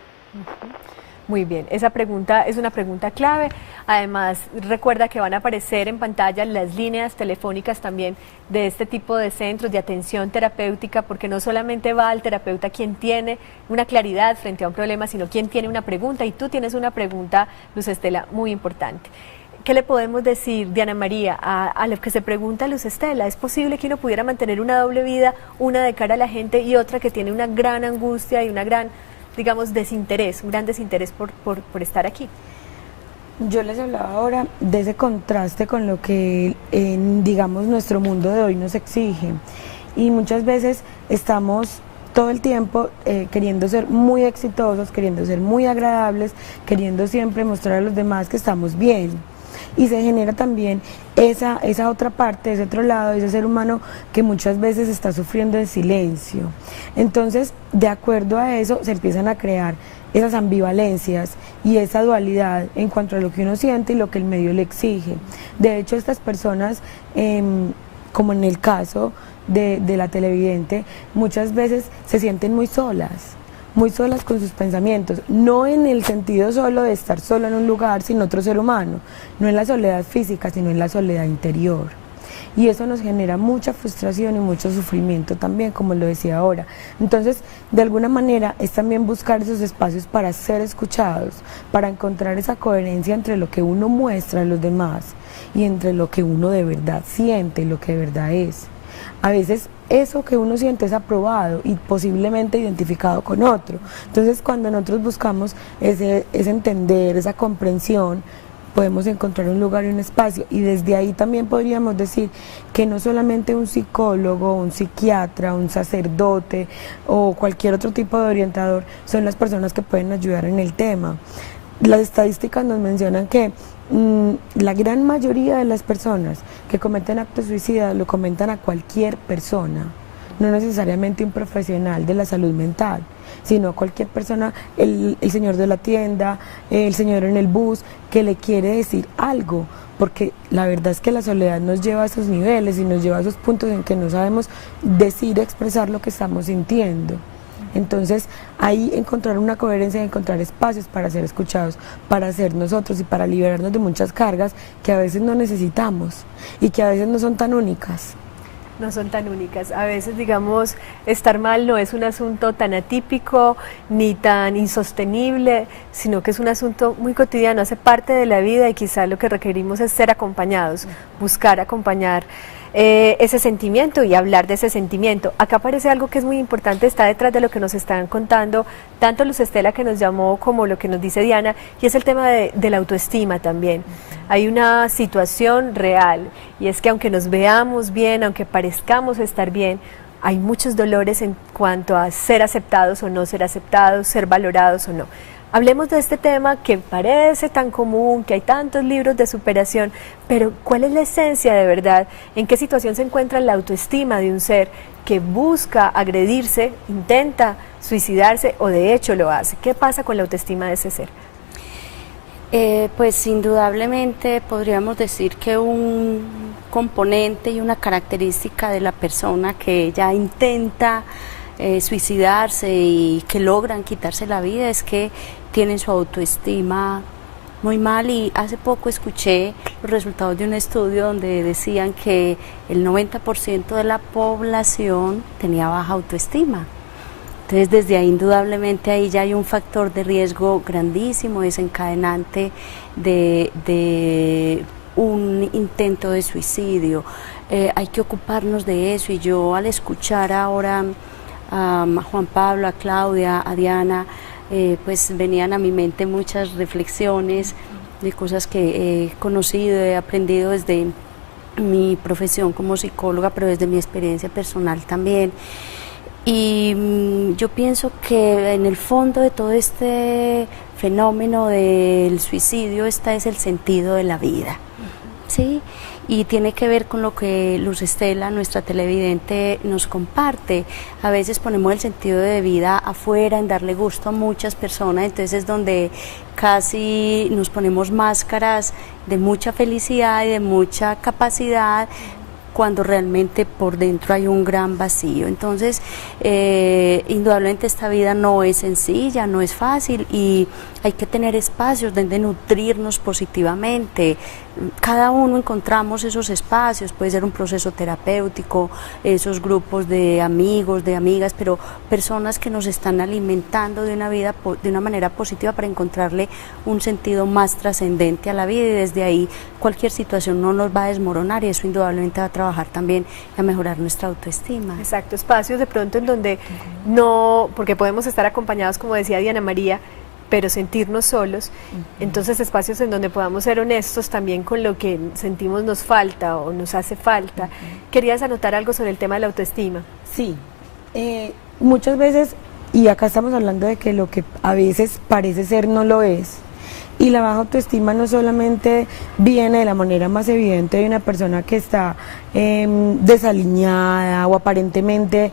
Muy bien, esa pregunta es una pregunta clave. Además, recuerda que van a aparecer en pantalla las líneas telefónicas también de este tipo de centros de atención terapéutica, porque no solamente va al terapeuta quien tiene una claridad frente a un problema, sino quien tiene una pregunta, y tú tienes una pregunta, Luz Estela, muy importante. ¿Qué le podemos decir, Diana María, a lo que se pregunta Luz Estela? ¿Es posible que uno pudiera mantener una doble vida, una de cara a la gente y otra que tiene una gran angustia y una gran, digamos, desinterés, un gran desinterés por estar aquí? Yo les hablaba ahora de ese contraste con lo que, digamos, nuestro mundo de hoy nos exige. Y muchas veces estamos todo el tiempo queriendo ser muy exitosos, queriendo ser muy agradables, queriendo siempre mostrar a los demás que estamos bien. Y se genera también esa otra parte, ese otro lado, ese ser humano que muchas veces está sufriendo en silencio. Entonces, de acuerdo a eso, se empiezan a crear esas ambivalencias y esa dualidad en cuanto a lo que uno siente y lo que el medio le exige. De hecho, estas personas, como en el caso de la televidente, muchas veces se sienten muy solas con sus pensamientos, no en el sentido solo de estar solo en un lugar sin otro ser humano, no en la soledad física, sino en la soledad interior. Y eso nos genera mucha frustración y mucho sufrimiento también, como lo decía ahora. Entonces, de alguna manera, es también buscar esos espacios para ser escuchados, para encontrar esa coherencia entre lo que uno muestra a los demás y entre lo que uno de verdad siente y lo que de verdad es. A veces eso que uno siente es aprobado y posiblemente identificado con otro. Entonces, cuando nosotros buscamos ese entender, esa comprensión, podemos encontrar un lugar y un espacio. Y desde ahí también podríamos decir que no solamente un psicólogo, un psiquiatra, un sacerdote o cualquier otro tipo de orientador son las personas que pueden ayudar en el tema. Las estadísticas nos mencionan que la gran mayoría de las personas que cometen actos suicidas lo comentan a cualquier persona, no necesariamente un profesional de la salud mental, sino cualquier persona, el señor de la tienda, el señor en el bus, que le quiere decir algo, porque la verdad es que la soledad nos lleva a esos niveles y nos lleva a esos puntos en que no sabemos decir, expresar lo que estamos sintiendo. Entonces, ahí encontrar una coherencia, encontrar espacios para ser escuchados, para ser nosotros y para liberarnos de muchas cargas que a veces no necesitamos y que a veces no son tan únicas. No son tan únicas. A veces, digamos, estar mal no es un asunto tan atípico ni tan insostenible, sino que es un asunto muy cotidiano, hace parte de la vida y quizá lo que requerimos es ser acompañados, buscar acompañar ese sentimiento y hablar de ese sentimiento. Acá aparece algo que es muy importante, está detrás de lo que nos están contando, tanto Luz Estela que nos llamó como lo que nos dice Diana, y es el tema de la autoestima también. Hay una situación real, y es que aunque nos veamos bien, aunque parezcamos estar bien, hay muchos dolores en cuanto a ser aceptados o no ser aceptados, ser valorados o no. Hablemos de este tema que parece tan común, que hay tantos libros de superación, pero ¿cuál es la esencia de verdad? ¿En qué situación se encuentra la autoestima de un ser que busca agredirse, intenta suicidarse o de hecho lo hace? ¿Qué pasa con la autoestima de ese ser? Pues indudablemente podríamos decir que un componente y una característica de la persona que ella intenta suicidarse y que logran quitarse la vida es que tienen su autoestima muy mal. Y hace poco escuché los resultados de un estudio donde decían que el 90% de la población tenía baja autoestima. Entonces, desde ahí indudablemente ahí ya hay un factor de riesgo grandísimo, desencadenante de un intento de suicidio. Hay que ocuparnos de eso, y yo al escuchar ahora a Juan Pablo, a Claudia, a Diana, pues venían a mi mente muchas reflexiones de cosas que he conocido, he aprendido desde mi profesión como psicóloga, pero desde mi experiencia personal también. Y yo pienso que en el fondo de todo este fenómeno del suicidio es el sentido de la vida, ¿sí? y tiene que ver con lo que Luz Estela, nuestra televidente, nos comparte. A veces ponemos el sentido de vida afuera, en darle gusto a muchas personas, entonces es donde casi nos ponemos máscaras de mucha felicidad y de mucha capacidad, cuando realmente por dentro hay un gran vacío. Entonces, indudablemente esta vida no es sencilla, no es fácil, y hay que tener espacios donde nutrirnos positivamente. Cada uno encontramos esos espacios, puede ser un proceso terapéutico, esos grupos de amigos, de amigas, pero personas que nos están alimentando de una vida de una manera positiva para encontrarle un sentido más trascendente a la vida, y desde ahí cualquier situación no nos va a desmoronar, y eso indudablemente va a trabajar también a mejorar nuestra autoestima. Exacto, espacios de pronto en donde no, porque podemos estar acompañados, como decía Diana María, pero sentirnos solos, entonces espacios en donde podamos ser honestos también con lo que sentimos nos falta o nos hace falta. ¿Querías anotar algo sobre el tema de la autoestima? Sí, muchas veces, y acá estamos hablando de que lo que a veces parece ser no lo es, y la baja autoestima no solamente viene de la manera más evidente de una persona que está desaliñada o aparentemente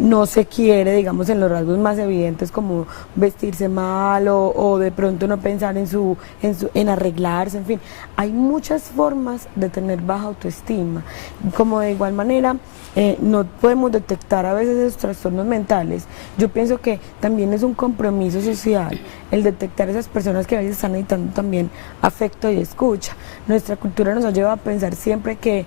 no se quiere, digamos, en los rasgos más evidentes como vestirse mal o de pronto no pensar en arreglarse, en fin. Hay muchas formas de tener baja autoestima. Como de igual manera no podemos detectar a veces esos trastornos mentales. Yo pienso que también es un compromiso social el detectar esas personas que a veces están necesitando también afecto y escucha. Nuestra cultura nos ha llevado a pensar siempre que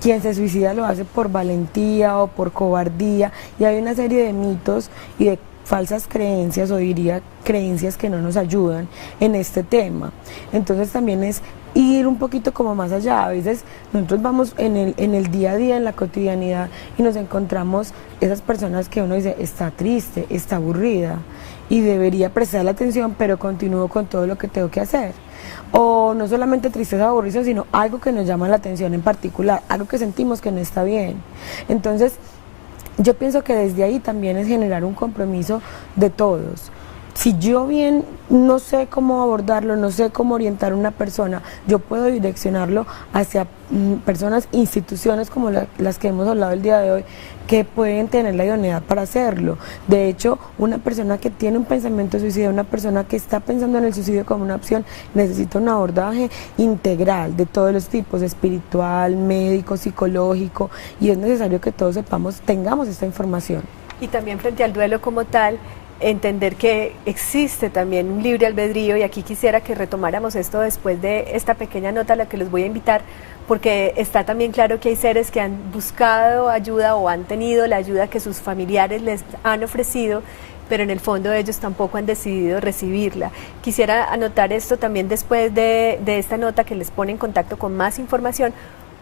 quien se suicida lo hace por valentía o por cobardía, y hay una serie de mitos y de falsas creencias, o diría creencias que no nos ayudan en este tema. Entonces también es ir un poquito como más allá. A veces nosotros vamos en el día a día, en la cotidianidad, y nos encontramos esas personas que uno dice, está triste, está aburrida y debería prestarle atención, pero continúo con todo lo que tengo que hacer. O no solamente tristeza o aburrición, sino algo que nos llama la atención en particular, algo que sentimos que no está bien. Entonces, yo pienso que desde ahí también es generar un compromiso de todos. Si yo bien no sé cómo abordarlo, no sé cómo orientar a una persona, yo puedo direccionarlo hacia personas, instituciones como las que hemos hablado el día de hoy, que pueden tener la idoneidad para hacerlo. De hecho, una persona que tiene un pensamiento suicida, una persona que está pensando en el suicidio como una opción, necesita un abordaje integral de todos los tipos, espiritual, médico, psicológico, y es necesario que todos tengamos esta información. Y también frente al duelo como tal, entender que existe también un libre albedrío, y aquí quisiera que retomáramos esto después de esta pequeña nota a la que los voy a invitar, porque está también claro que hay seres que han buscado ayuda o han tenido la ayuda que sus familiares les han ofrecido, pero en el fondo ellos tampoco han decidido recibirla. Quisiera anotar esto también después de esta nota, que les pone en contacto con más información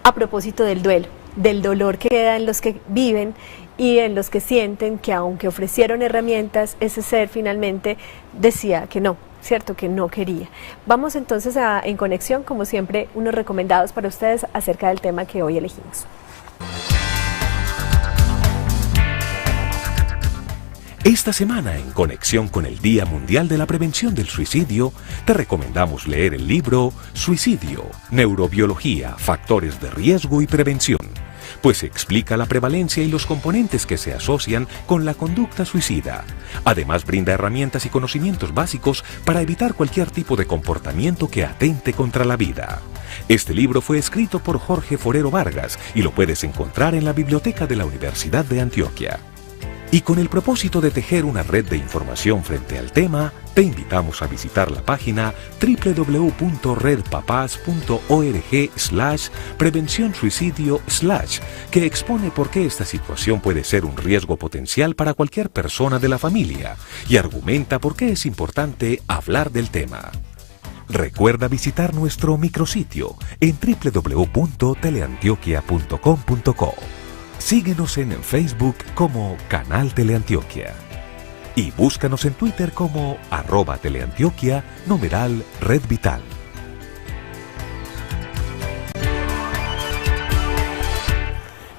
a propósito del duelo, del dolor que queda en los que viven y en los que sienten que aunque ofrecieron herramientas, ese ser finalmente decía que no, ¿cierto? Que no quería. Vamos entonces en conexión, como siempre, unos recomendados para ustedes acerca del tema que hoy elegimos. Esta semana, en conexión con el Día Mundial de la Prevención del Suicidio, te recomendamos leer el libro Suicidio, Neurobiología, Factores de Riesgo y Prevención, pues explica la prevalencia y los componentes que se asocian con la conducta suicida. Además, brinda herramientas y conocimientos básicos para evitar cualquier tipo de comportamiento que atente contra la vida. Este libro fue escrito por Jorge Forero Vargas y lo puedes encontrar en la biblioteca de la Universidad de Antioquia. Y con el propósito de tejer una red de información frente al tema, te invitamos a visitar la página www.redpapás.org/prevenciónsuicidio/ que expone por qué esta situación puede ser un riesgo potencial para cualquier persona de la familia y argumenta por qué es importante hablar del tema. Recuerda visitar nuestro micrositio en www.teleantioquia.com.co. Síguenos en Facebook como Canal Teleantioquia y búscanos en Twitter como @teleantioquia /Red Vital.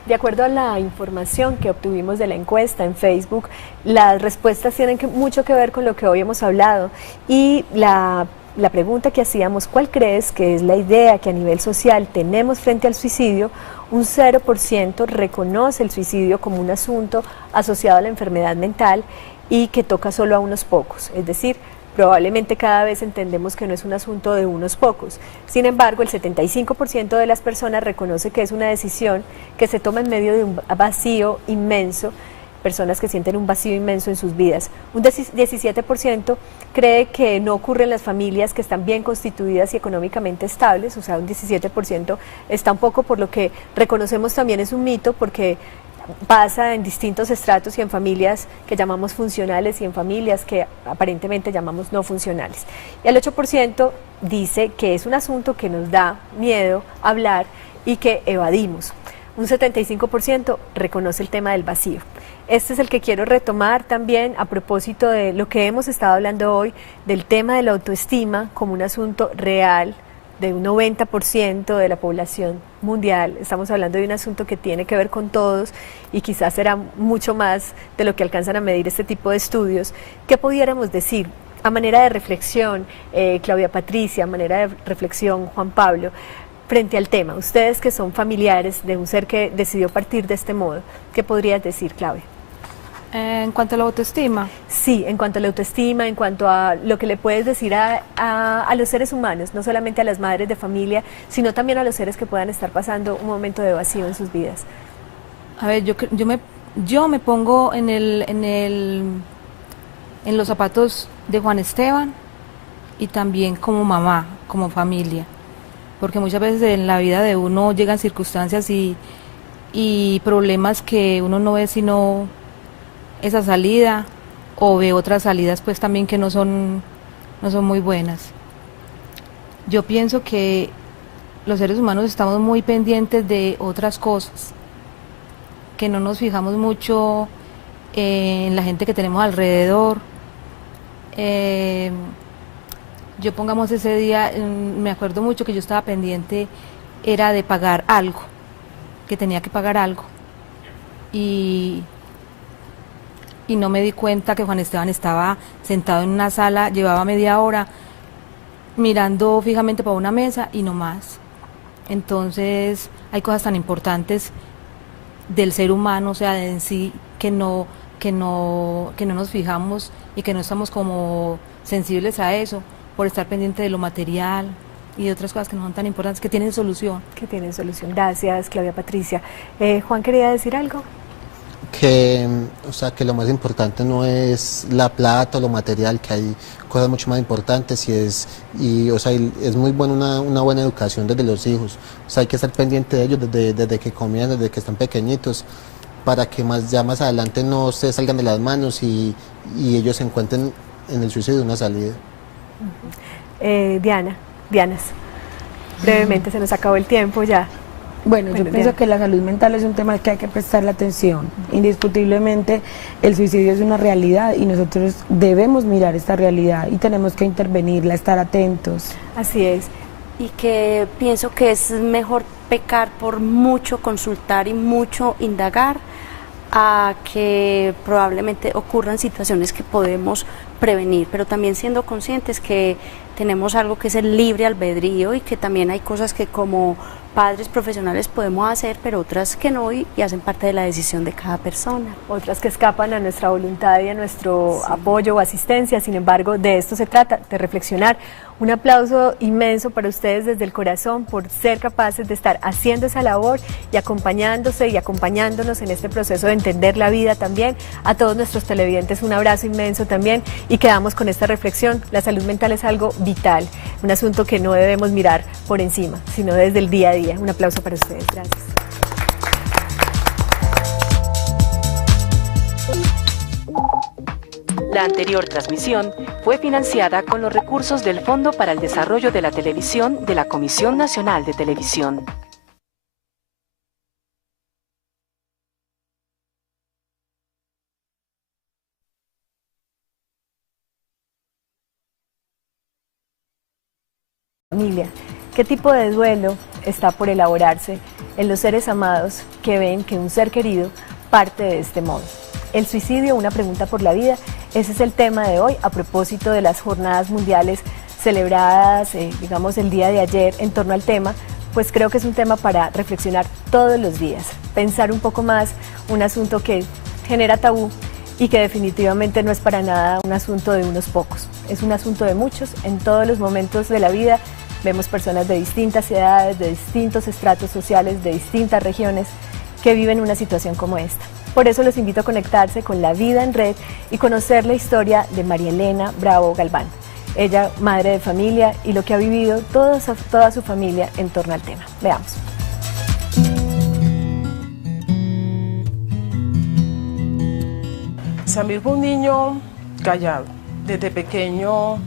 De acuerdo a la información que obtuvimos de la encuesta en Facebook, las respuestas tienen mucho que ver con lo que hoy hemos hablado, y la la pregunta que hacíamos, ¿cuál crees que es la idea que a nivel social tenemos frente al suicidio? Un 0% reconoce el suicidio como un asunto asociado a la enfermedad mental y que toca solo a unos pocos, es decir, probablemente cada vez entendemos que no es un asunto de unos pocos. Sin embargo, el 75% de las personas reconoce que es una decisión que se toma en medio de un vacío inmenso, personas que sienten un vacío inmenso en sus vidas. Un 17% cree que no ocurre en las familias que están bien constituidas y económicamente estables, o sea, un 17% está un poco por lo que reconocemos también es un mito, porque pasa en distintos estratos y en familias que llamamos funcionales y en familias que aparentemente llamamos no funcionales. Y el 8% dice que es un asunto que nos da miedo hablar y que evadimos. Un 75% reconoce el tema del vacío. Este es el que quiero retomar también a propósito de lo que hemos estado hablando hoy, del tema de la autoestima como un asunto real, de un 90% de la población mundial. Estamos hablando de un asunto que tiene que ver con todos y quizás será mucho más de lo que alcanzan a medir este tipo de estudios. ¿Qué pudiéramos decir a manera de reflexión, Claudia Patricia, a manera de reflexión, Juan Pablo, frente al tema? Ustedes que son familiares de un ser que decidió partir de este modo, ¿qué podrías decir, Claudia? En cuanto a la autoestima. Sí, en cuanto a la autoestima, en cuanto a lo que le puedes decir a los seres humanos, no solamente a las madres de familia, sino también a los seres que puedan estar pasando un momento de vacío en sus vidas. A ver, yo me pongo en los zapatos de Juan Esteban y también como mamá, como familia, porque muchas veces en la vida de uno llegan circunstancias y problemas que uno no ve sino esa salida, o ve otras salidas pues también que no son muy buenas. Yo pienso que los seres humanos estamos muy pendientes de otras cosas, que no nos fijamos mucho en la gente que tenemos alrededor. Yo pongamos ese día, me acuerdo mucho que yo estaba pendiente, era de pagar algo, que tenía que pagar algo, y no me di cuenta que Juan Esteban estaba sentado en una sala, llevaba media hora mirando fijamente para una mesa y no más. Entonces hay cosas tan importantes del ser humano, o sea, en sí, que no nos fijamos y que no estamos como sensibles a eso, por estar pendiente de lo material y de otras cosas que no son tan importantes, que tienen solución. Que tienen solución. Gracias, Claudia Patricia. Juan, ¿quería decir algo? Que lo más importante no es la plata o lo material, que hay cosas mucho más importantes es muy buena una buena educación desde los hijos. O sea, hay que estar pendiente de ellos desde que comienzan, desde que están pequeñitos, para que más adelante no se salgan de las manos y ellos encuentren en el suicidio una salida. Dianas, brevemente, se nos acabó el tiempo ya. Bueno, yo pienso que la salud mental es un tema al que hay que prestarle atención. Indiscutiblemente el suicidio es una realidad y nosotros debemos mirar esta realidad y tenemos que intervenirla, estar atentos. Así es. Y que pienso que es mejor pecar por mucho consultar y mucho indagar a que probablemente ocurran situaciones que podemos prevenir, pero también siendo conscientes que tenemos algo que es el libre albedrío y que también hay cosas que como padres profesionales podemos hacer, pero otras que no y hacen parte de la decisión de cada persona. Otras que escapan a nuestra voluntad y a nuestro apoyo o asistencia. Sin embargo, de esto se trata, de reflexionar. Un aplauso inmenso para ustedes desde el corazón por ser capaces de estar haciendo esa labor y acompañándose y acompañándonos en este proceso de entender la vida también. A todos nuestros televidentes un abrazo inmenso también y quedamos con esta reflexión. La salud mental es algo vital, un asunto que no debemos mirar por encima, sino desde el día a día. Un aplauso para ustedes. Gracias. La anterior transmisión fue financiada con los recursos del Fondo para el Desarrollo de la Televisión de la Comisión Nacional de Televisión. Familia, ¿qué tipo de duelo está por elaborarse en los seres amados que ven que un ser querido parte de este modo? El suicidio, una pregunta por la vida, ese es el tema de hoy a propósito de las Jornadas Mundiales celebradas, digamos, el día de ayer en torno al tema, pues creo que es un tema para reflexionar todos los días, pensar un poco más, un asunto que genera tabú y que definitivamente no es para nada un asunto de unos pocos, es un asunto de muchos. En todos los momentos de la vida vemos personas de distintas edades, de distintos estratos sociales, de distintas regiones que viven una situación como esta. Por eso los invito a conectarse con La Vida en Red y conocer la historia de María Elena Bravo Galván. Ella, madre de familia, y lo que ha vivido toda su familia en torno al tema. Veamos. Samir fue un niño callado. Desde pequeño,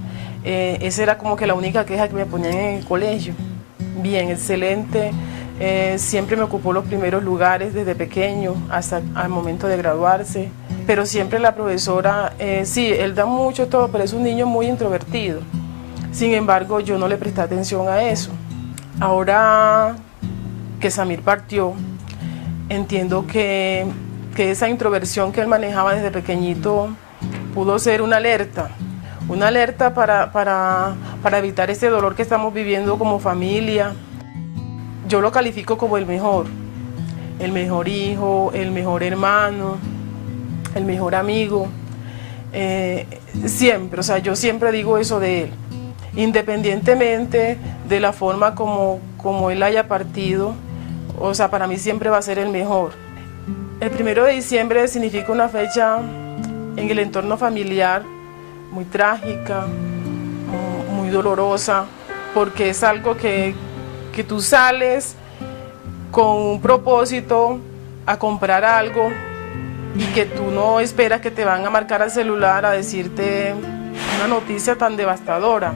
esa era como que la única queja que me ponían en el colegio. Bien, excelente. Siempre me ocupó los primeros lugares desde pequeño hasta al momento de graduarse. Pero siempre la profesora, sí, él da mucho todo, pero es un niño muy introvertido. Sin embargo, yo no le presté atención a eso. Ahora que Samir partió, entiendo que esa introversión que él manejaba desde pequeñito pudo ser una alerta para evitar ese dolor que estamos viviendo como familia. Yo lo califico como el mejor hijo, el mejor hermano, el mejor amigo, siempre, o sea, yo siempre digo eso de él, independientemente de la forma como él haya partido, o sea, para mí siempre va a ser el mejor. El 1 de diciembre significa una fecha en el entorno familiar muy trágica, muy dolorosa, porque es algo que tú sales con un propósito a comprar algo y que tú no esperas que te van a marcar al celular a decirte una noticia tan devastadora.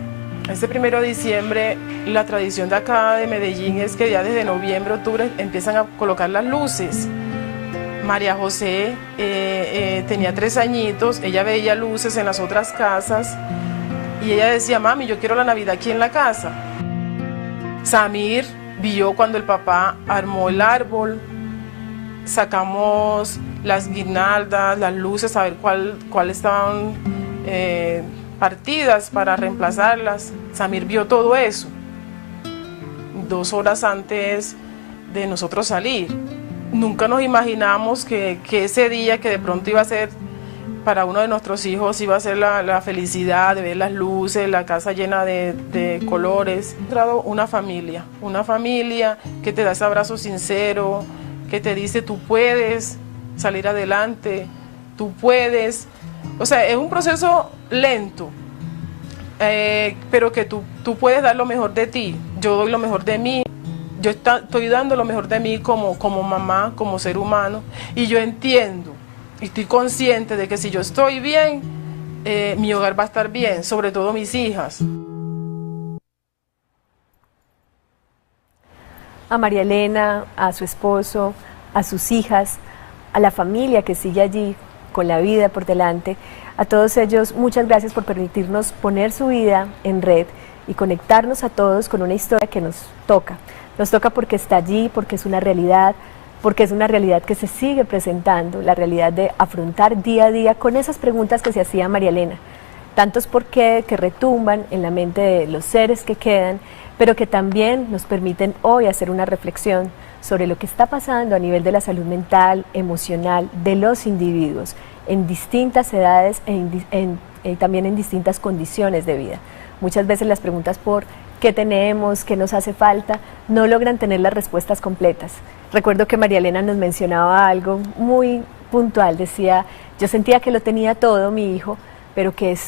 Este 1 de diciembre, la tradición de acá de Medellín es que ya desde noviembre, octubre empiezan a colocar las luces. María José tenía 3 añitos, ella veía luces en las otras casas y ella decía, mami, yo quiero la Navidad aquí en la casa. Samir vio cuando el papá armó el árbol, sacamos las guirnaldas, las luces, a ver cuál estaban partidas para reemplazarlas. Samir vio todo eso 2 horas antes de nosotros salir. Nunca nos imaginamos que ese día, que de pronto iba a ser para uno de nuestros hijos, iba a ser la felicidad de ver las luces, la casa llena de colores. He encontrado una familia que te da ese abrazo sincero, que te dice tú puedes salir adelante, tú puedes. O sea, es un proceso lento, pero que tú puedes dar lo mejor de ti. Yo doy lo mejor de mí. Yo estoy dando lo mejor de mí como mamá, como ser humano, y yo entiendo y estoy consciente de que si yo estoy bien, mi hogar va a estar bien, sobre todo mis hijas. A María Elena, a su esposo, a sus hijas, a la familia que sigue allí con la vida por delante, a todos ellos, muchas gracias por permitirnos poner su vida en red y conectarnos a todos con una historia que nos toca. Nos toca porque está allí, porque es una realidad que se sigue presentando, la realidad de afrontar día a día con esas preguntas que se hacía María Elena, tantos por qué que retumban en la mente de los seres que quedan, pero que también nos permiten hoy hacer una reflexión sobre lo que está pasando a nivel de la salud mental, emocional de los individuos en distintas edades y también en distintas condiciones de vida. Muchas veces las preguntas por qué tenemos, qué nos hace falta, no logran tener las respuestas completas. Recuerdo que María Elena nos mencionaba algo muy puntual, decía, yo sentía que lo tenía todo mi hijo, pero que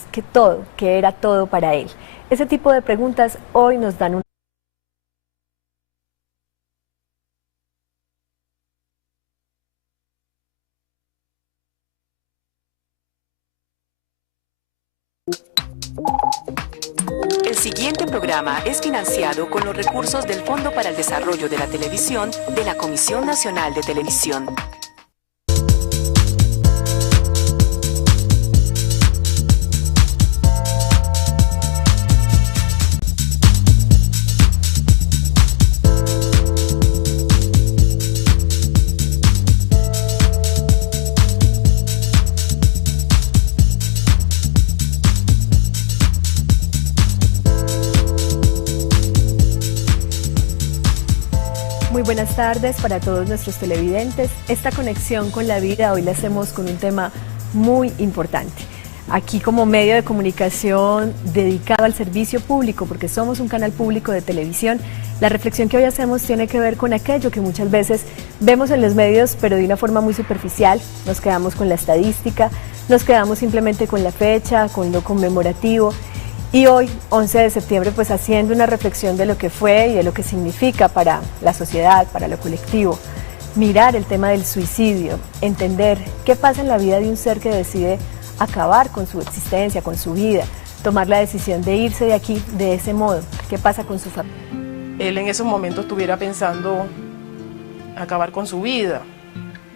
era todo para él. Ese tipo de preguntas hoy nos dan un... El siguiente programa es financiado con los recursos del Fondo para el Desarrollo de la Televisión de la Comisión Nacional de Televisión. Muy buenas tardes para todos nuestros televidentes. Esta conexión con la vida hoy la hacemos con un tema muy importante. Aquí como medio de comunicación dedicado al servicio público, porque somos un canal público de televisión, la reflexión que hoy hacemos tiene que ver con aquello que muchas veces vemos en los medios, pero de una forma muy superficial. Nos quedamos con la estadística, nos quedamos simplemente con la fecha, con lo conmemorativo. Y hoy, 11 de septiembre, pues haciendo una reflexión de lo que fue y de lo que significa para la sociedad, para lo colectivo. Mirar el tema del suicidio, entender qué pasa en la vida de un ser que decide acabar con su existencia, con su vida, tomar la decisión de irse de aquí de ese modo. ¿Qué pasa con su familia? Él en esos momentos estuviera pensando acabar con su vida.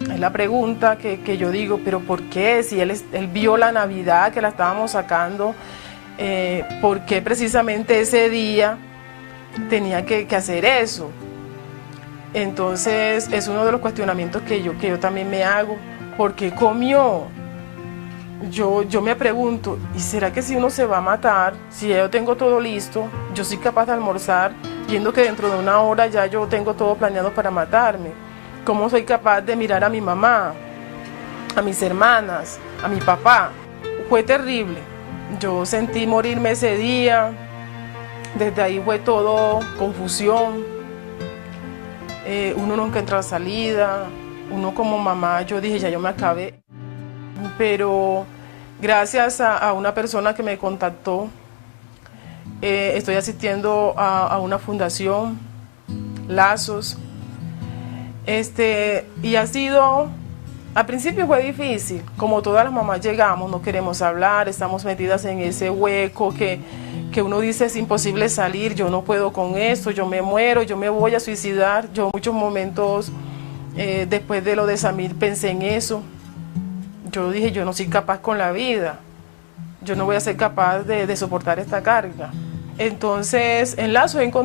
Es la pregunta que yo digo, pero ¿por qué? Si él vio la Navidad que la estábamos sacando, ¿por qué precisamente ese día tenía que hacer eso? Entonces es uno de los cuestionamientos que yo también me hago. ¿Por qué comió? Yo me pregunto, ¿y será que si uno se va a matar, si ya yo tengo todo listo, yo soy capaz de almorzar, viendo que dentro de una hora ya yo tengo todo planeado para matarme? ¿Cómo soy capaz de mirar a mi mamá, a mis hermanas, a mi papá? Fue terrible. Yo sentí morirme ese día, desde ahí fue todo confusión, uno nunca entra a salida, uno como mamá, yo dije ya yo me acabé, pero gracias a una persona que me contactó, estoy asistiendo a una fundación, Lazos, y ha sido... Al principio fue difícil, como todas las mamás llegamos, no queremos hablar, estamos metidas en ese hueco que uno dice es imposible salir, yo no puedo con esto, yo me muero, yo me voy a suicidar. Yo en muchos momentos, después de lo de Samir, pensé en eso. Yo dije, yo no soy capaz con la vida, yo no voy a ser capaz de soportar esta carga. Entonces, en Lazo he encontrado